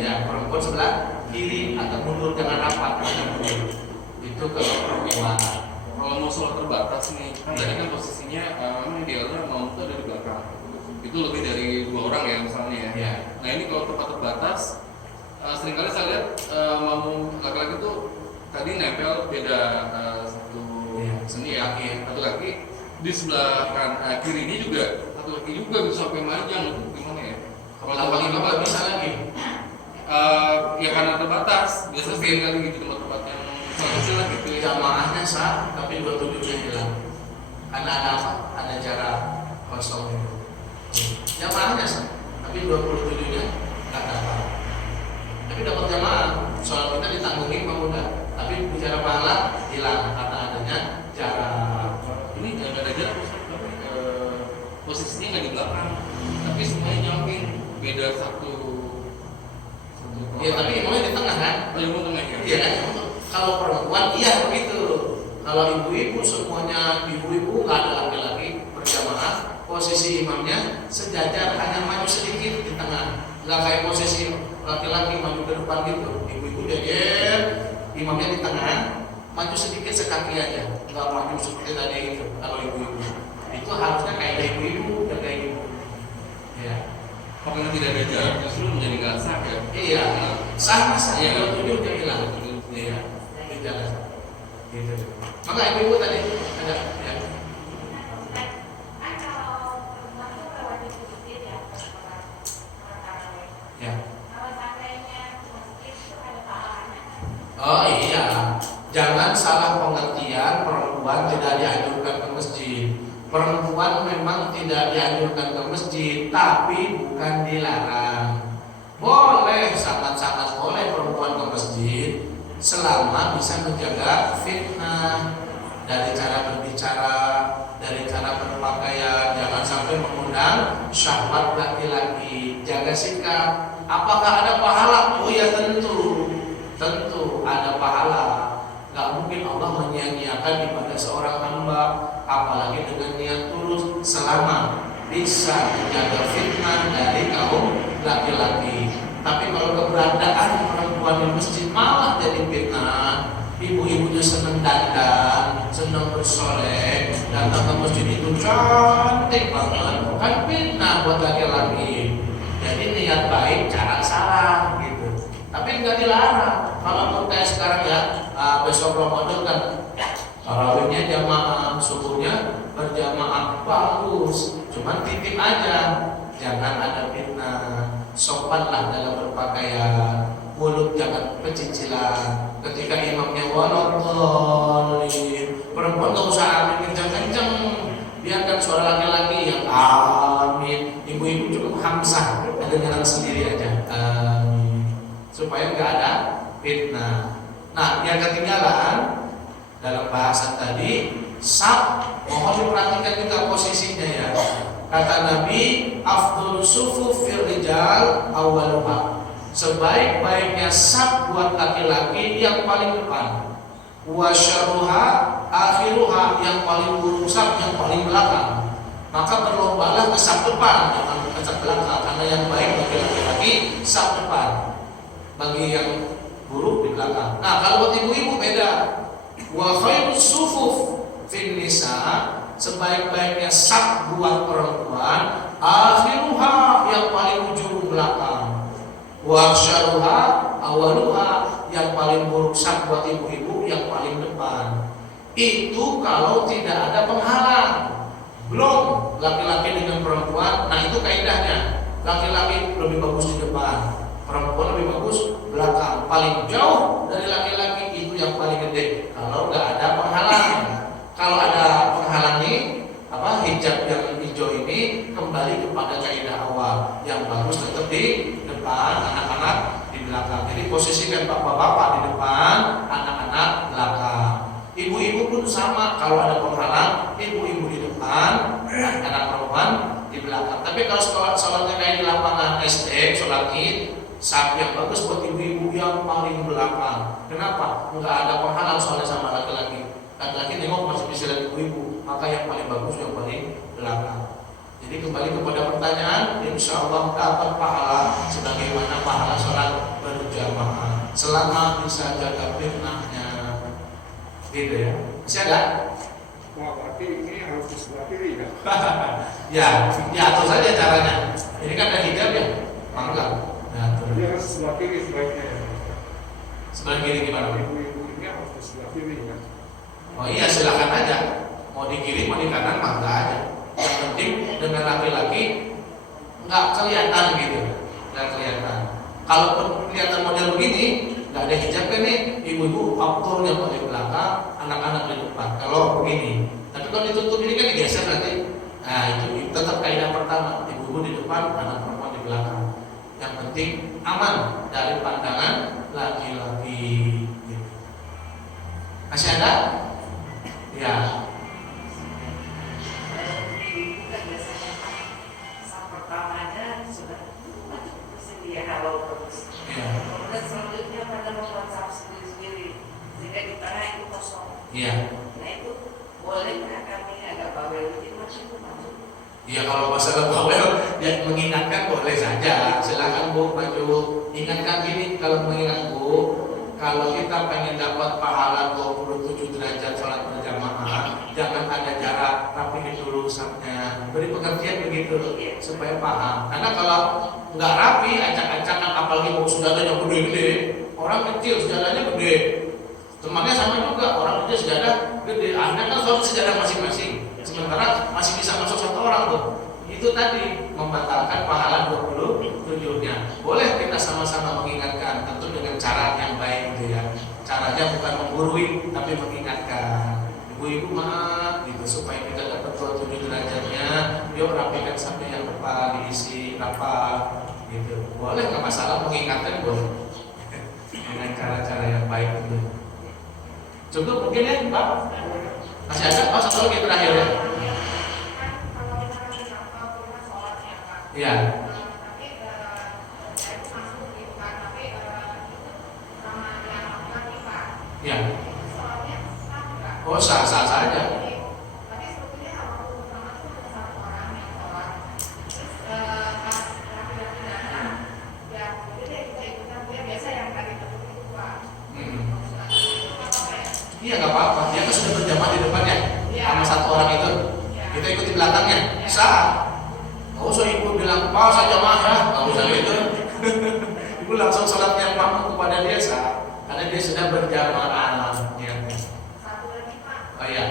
ya perempuan sebelah kiri atau mundur dengan rapat, itu kalau perempuan. Kalau mau sholat terbatas nih, kan tadi kan posisinya memang idealnya mau itu ada di belakang. Itu lebih dari 2 orang ya misalnya ya. Ya. Nah ini kalau tempat terbatas, seringkali saya lihat mau laki-laki itu tadi nempel beda satu seni kaki, satu kaki di sebelah kiri ini juga satu kaki juga bisa sampai panjang, itu gimana ya? Kalau tambah imam nggak bisa lagi. Ya karena terbatas, biasanya seringkali gitu tempat-tempat yang kecil lah gitu ya. Jamaahnya sah, tapi 27-nya hilang. Karena ada apa? Ada jarak kosong itu. Jamaahnya sah, tapi 27-nya nggak dapat. Tapi dapat jamaah, soal kita ditanggungi Pak Muda. Tapi bicara pahala hilang karena adanya jarak. Ini nggak ada jarak, tapi posisinya nggak di belakang, tapi semuanya nyamping, beda satu. Ya tapi imamnya di tengah kan? Oh, yang tengah ya? Iya kan? Kalau perempuan iya begitu. Kalau ibu-ibu semuanya ibu-ibu nggak ada laki-laki berjamaah, posisi imamnya sejajar hanya maju sedikit di tengah, nggak kayak posisi laki-laki maju ke depan gitu. Ibu-ibu jajar, imamnya di tengah, maju sedikit sekaki aja, nggak maju seperti tadi itu. Kalau ibu-ibu itu harusnya kayak ibu-ibu dan kayak ibu. Ya. Apakah tidak ada jarak justru menjadi nggak sah ya? Iya, sah sah. Iya. Kalau tujuh udah hilang. Iya, tidak sah. Gitu. Maka ibu tadi ada ya. Oh iya, jangan salah pengertian perempuan tidak dianjurkan ke masjid. Perempuan memang tidak dianjurkan ke masjid, tapi bukan dilarang. Boleh, sangat-sangat boleh perempuan ke masjid selama bisa menjaga fitnah dari cara berbicara, dari cara berpakaian, jangan sampai mengundang syahwat laki-laki. Jaga sikap. Apakah ada pahala? Oh ya tentu ada pahala. Gak mungkin Allah menyia-nyiakan ibadah seorang hamba, apalagi dengan niat tulus, selama bisa menjaga fitnah dari kaum laki-laki. Tapi kalau keberadaan perempuan di masjid malah jadi fitnah, ibu-ibunya senang dandan, senang bersolek, datang ke masjid itu cantik banget, kan fitnah buat laki-laki. Jadi niat baik, cara salah gitu. Tapi nggak dilarang. Kalau menurut saya sekarang ya, besok Ramadan kan tarawihnya jamaah, subuhnya berjamaah bagus. Cuman titip aja, jangan ada fitnah. Sopanlah dalam berpakaian, mulut jangan pecicilan. Ketika imamnya waladhdallin, perempuan nggak usah amin kencang-kencang, biarkan suara laki-laki yang amin. Ibu-ibu cukup hamzah, kedengaran sendiri aja, amin, supaya nggak ada fitnah. Nah, yang ketinggalan dalam bahasan tadi, saf, mohon diperhatikan juga posisinya ya. Kata Nabi, afdhul sufuf fil rijal awwaluha. Sebaik-baiknya saf buat laki-laki yang paling depan. Wa syarruha akhiruha, yang paling buruk saf yang paling belakang. Maka berlombalah ke saf depan, jangan ke saf belakang, karena yang baik bagi laki-laki saf depan, bagi yang buruk di belakang. Nah, kalau buat ibu-ibu beda. Wa khairus sufuf fin nisa, sebaik-baiknya saf buat perempuan akhiruha, yang paling ujung belakang. Wa syarruha awaluha, yang paling buruk saf buat ibu-ibu yang paling depan. Itu kalau tidak ada penghalang. Belum laki-laki dengan perempuan, nah itu kaidahnya. Laki-laki lebih bagus di depan, perempuan lebih bagus belakang. Paling jauh dari laki-laki itu yang paling gede kalau nggak ada penghalang. Kalau ada penghalang nih, hijab yang hijau ini kembali kepada kaidah awal, yang bagus tetap di depan, anak-anak di belakang. Jadi posisikan bapak-bapak di depan, anak-anak belakang. Ibu-ibu pun sama, kalau ada penghalang, ibu-ibu di depan, anak perempuan di belakang. Tapi kalau sholatnya kayak di lapangan SD, sholat Id, saf yang bagus buat ibu-ibu yang paling belakang. Kenapa? Enggak ada penghalang soalnya sama laki-laki. Laki-laki nengok masih bisa lihat ibu-ibu, maka yang paling bagus yang paling belakang. Jadi kembali kepada pertanyaan, insya Allah dapat pahala sebagaimana pahala sholat berjamaah selama bisa jaga fitnahnya. Gitu ya. Masih ada? Wah, berarti ini harus di sebelah kiri kan? Ya atur saja caranya. Ini kan ada hijab ya, mangga. Nah, Dia harus sebelah kiri sebaiknya ya. sebelah kiri gimana? Ibu-ibu ini harus di sebelah kiri kan? Oh iya, silakan aja. Mau di kiri mau di kanan mangga aja. Yang penting dengan laki-laki nggak kelihatan gitu, nggak kelihatan. Kalau kelihatan model begini, nggak ada hijab kan nih, ibu-ibu faktornya paling belakang, anak-anak di depan. Kalau begini, tapi kalau ditutup ini kan digeser nanti. Nah itu tetap kaidah pertama, ibu-ibu di depan, anak perempuan di belakang. Yang penting aman dari pandangan laki-laki. Masih ada? Ya. Pertamanya sudah bersedia kalau terus. Ya. Dan selanjutnya pada membuat saf sendiri-sendiri, sehingga di tengah itu kosong. Iya. Nah itu bolehnya kami agak bawel itu masuk. Iya, kalau masalah bawel ya mengingatkan boleh saja. Silakan Bu maju. Ingatkan gini, kalau mengingat Bu, kalau kita pengen dapat pahala 27 derajat sholat berjamaah, jangan ada jarak, rapihin dulu safnya. Beri pengertian begitu supaya paham. Karena kalau nggak rapi, acak-acakan, apalagi mau sujadanya gede-gede, orang kecil sujadanya gede, temannya sama juga, orang kecil sujadah gede, akhirnya kan sholat sejadah masing-masing. Sementara masih bisa masuk satu orang tuh. Itu tadi membatalkan pahala 27-nya. Boleh kita sama-sama mengingatkan, tentu dengan cara yang baik gitu ya. Cara caranya bukan menggurui tapi mengingatkan. Ibu-ibu maaf gitu supaya kita dapat 27 derajatnya. Yuk rapikan sampai yang depan diisi rapat gitu. Boleh, nggak masalah, mengingatkan boleh dengan cara-cara yang baik itu. Cukup mungkin ya Pak? Masih ada? Oh, satu lagi terakhir ya. Iya. Ya. Oh, sah-sah saja. Iya, nggak apa-apa. Dia kan sudah berjamaah di depannya sama satu orang itu. Kita ikut di belakangnya. Sah. Nggak usah ibu bilang, "Pak, saya jamaah ya." Nggak usah gitu. Ibu langsung sholat yang makmum kepada dia, sah. Karena dia sudah berjamaah. Niatnya. Oh iya.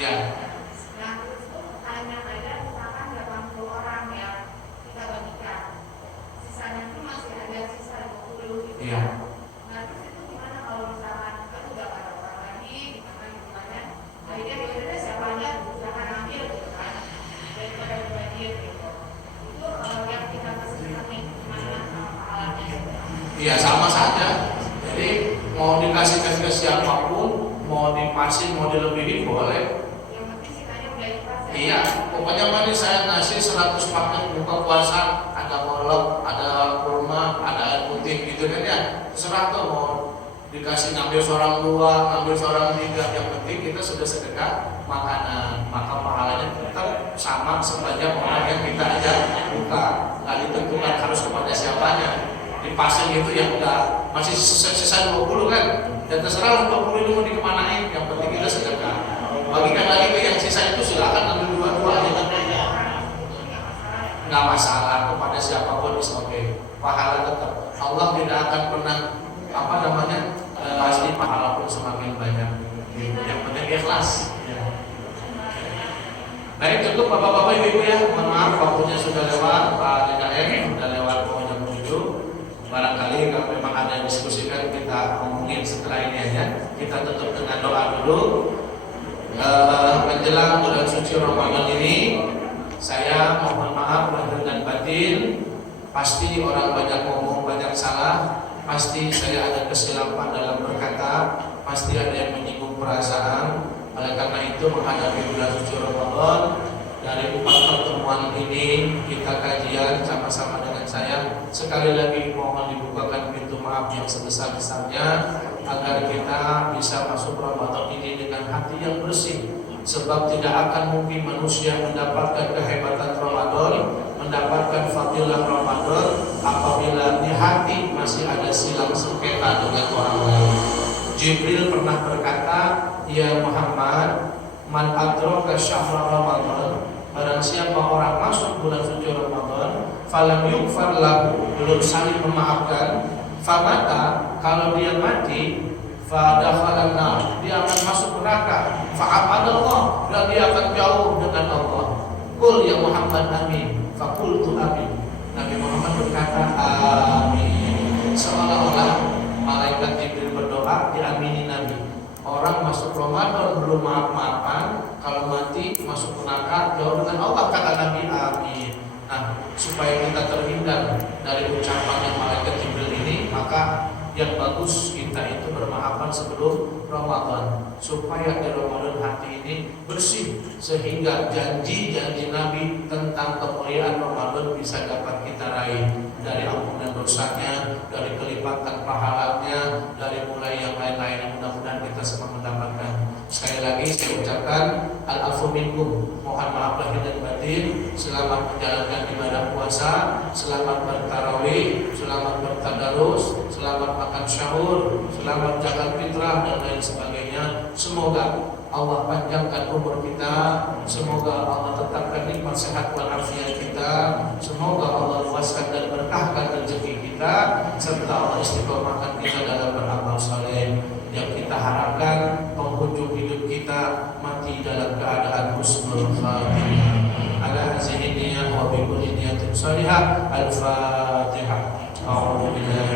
Iya. Iya. Nah, terus itu gimana kalau misalkan kan udah ada orang lagi, gimana? Akhirnya ya siapa aja silakan ambil gitu kan, daripada banjir gitu. Itu yang kita kesulitan gimana pahalanya gitu. Iya, sama saja. Jadi mau dikasih ke siapapun, mau dipasing, mau dilebihin boleh. Yang penting sisanya udah ikhlas ya. Iya, pokoknya mari saya ngasih 100 paket buka puasa, ada molek, ada kurma, ada air putih gitu kan ya. Terserah tuh mau dikasih ngambil seorang dua, ngambil seorang tiga, yang penting kita sudah sedekah makanan, maka pahalanya tetap sama sebanyak orang yang kita ajak buka. Nggak ditentukan harus kepada siapanya. Dipasang gitu ya udah masih sisa 20 kan, dan terserah 20 itu mau dikemanain, yang penting kita sedekah. Bagikan lagi ke yang sisa itu silakan ambil dua-dua aja kan. Nggak masalah, kepada siapapun is oke. Pahala tetap. Allah tidak akan pernah pasti pahala pun semakin banyak. Yang penting ikhlas. Baik, cukup bapak-bapak ibu-ibu ya. Mohon maaf waktunya sudah lewat, Pak DKM sudah lewat mau jam 7. Barangkali kalau memang ada yang diskusikan kita ngomongin setelah ini aja. Kita tutup dengan doa dulu. Menjelang bulan suci Ramadan ini, saya mohon maaf lahir dan batin. Pasti orang banyak ngomong, banyak salah. Pasti saya ada kesilapan dalam berkata. Pasti ada yang menyinggung perasaan. Oleh karena itu menghadapi bulan suci Ramadan, dari 4 pertemuan ini kita kajian sama-sama dengan saya. Sekali lagi mohon dibukakan pintu maaf yang sebesar-besarnya agar kita bisa masuk Ramadan ini dengan hati yang bersih. Sebab tidak akan mungkin manusia mendapatkan kehebatan Ramadan, mendapatkan fadilah Ramadan apabila di hati masih ada silang sengketa dengan orang lain. Jibril pernah berkata, "Ya Muhammad, man adraka syahra Ramadan, barang siapa orang masuk bulan suci Ramadan, falam yughfar lahu, belum saling memaafkan, famata, kalau dia mati, fadakhalan nar, dia akan masuk neraka, fa'abadallah, dan dia akan jauh dengan Allah." Qul ya Muhammad amin, faqultu amin. Nabi Muhammad berkata amin. Seolah-olah malaikat Jibril berdoa diamini Nabi. Orang masuk Ramadan belum maaf-maafan, kalau mati masuk neraka jauh dengan Allah, kata Nabi amin. Nah, supaya kita terhindar dari ucapan yang malaikat Jibril ini, maka yang bagus kita itu bermaafan sebelum Ramadan, supaya di Ramadan hati ini bersih, sehingga janji-janji Nabi tentang kemuliaan Ramadan bisa dapat kita raih, dari ampunan dosanya, dari kelipatan pahalanya, dari mulai yang lain-lain yang mudah-mudahan kita semua mendapatkan. Sekali lagi saya ucapkan al-afu minkum, mohon maaf lahir dan batin. Selamat menjalankan ibadah puasa, selamat bertarawih, selamat bertadarus, selamat makan syahur, selamat zakat fitrah dan lain sebagainya. Semoga Allah panjangkan umur kita, semoga Allah tetapkan nikmat sehat walafiat kita, semoga Allah luaskan dan berkahkan rezeki kita, serta Allah istiqomahkan kita dalam beramal saleh. Yang kita harapkan penghujung hidup kita mati dalam keadaan husnul khatimah. Ala hazihi niyyah wa bi kulli niyatin salihah. Al-Fatihah. A'udzu billahi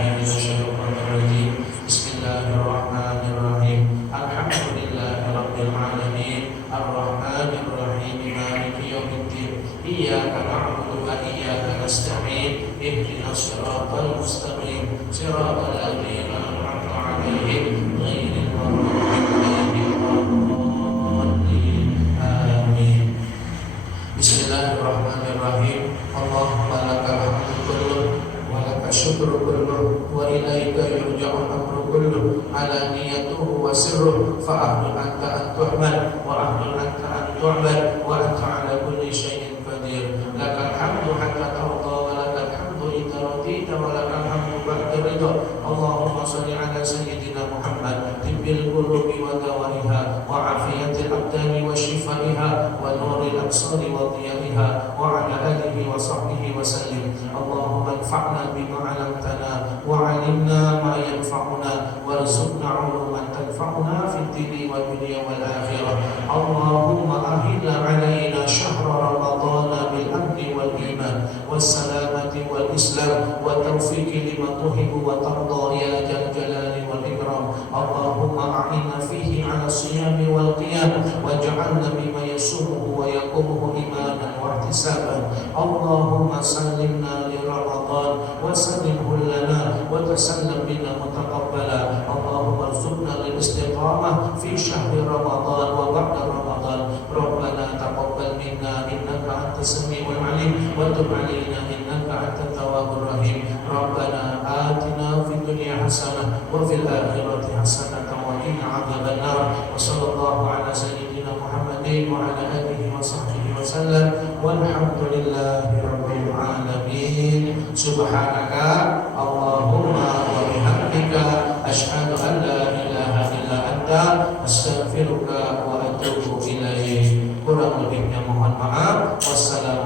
المستقيم صراط الذين أنعمت عليهم غير المغضوب عليهم ولا الضالين آمين. Bismillahirrahmanirrahim. Allahumma lakal hamdu kulluh wa lakal syukru kulluh wa ilaika yurja'ul amru kulluh alaniyatuhu wa sirruh fa ahlul anta an tuhmad wa ahlul anta an tu'bad wa anta ala kulli syai'in qadir. Lakal hamdu hatta tarda wa lakal hamdu idza radita wa lakal hamdu ba'da ridha. Allahumma shalli ala sayyidina Muhammad tibbil qulubi wa dawaiha wa afiyatil abdani wa shifaiha wa nuril absari wa diyaiha wa ala alihi wa sahbihi wa sallim. Allahumma anfa'na bima 'allamtana wa 'allimna ma yanfa'una warzuqna 'uluman tanfa'una fid dini wad dunya wal akhirah. Allahumma ahilla 'alaina syahra ramadhana bil amni wal iman was salamati wal islam wa tawfiqi lima tuhibbu wa tarda ya jal jalali wal ikram. Allahumma a'inna fihi 'ala siyami wal qiyam waj'alna mimma yasumuhu wa yaqumuhu imanan wa ihtisaban. Allahumma sallimna li Ramadan wa sallimhu lana wa tasallam bina mutaqabbala. Allahumma arzuqna lil istiqamah fi syahri Ramadan wa ba'da Ramadan. Rabbana taqabbal minna innaka antas samiul alim wa tub 'alaina innaka antat tawwabur rahim. Rabbana atina fid dunya hasanah wa fil akhirati hasanah wa qina 'adzabannar. Wa sallallahu ala sayyidina Muhammadin wa ala alihi wa sahbihi wa sallam. Walhamdulillahi rabbil alamin. Subhanaka Allahumma wa bihamdika asyhadu an la ilaha illa anta astaghfiruka wa atubu ilaik. Kurang lebihnya mohon maaf. Wassalamualaikum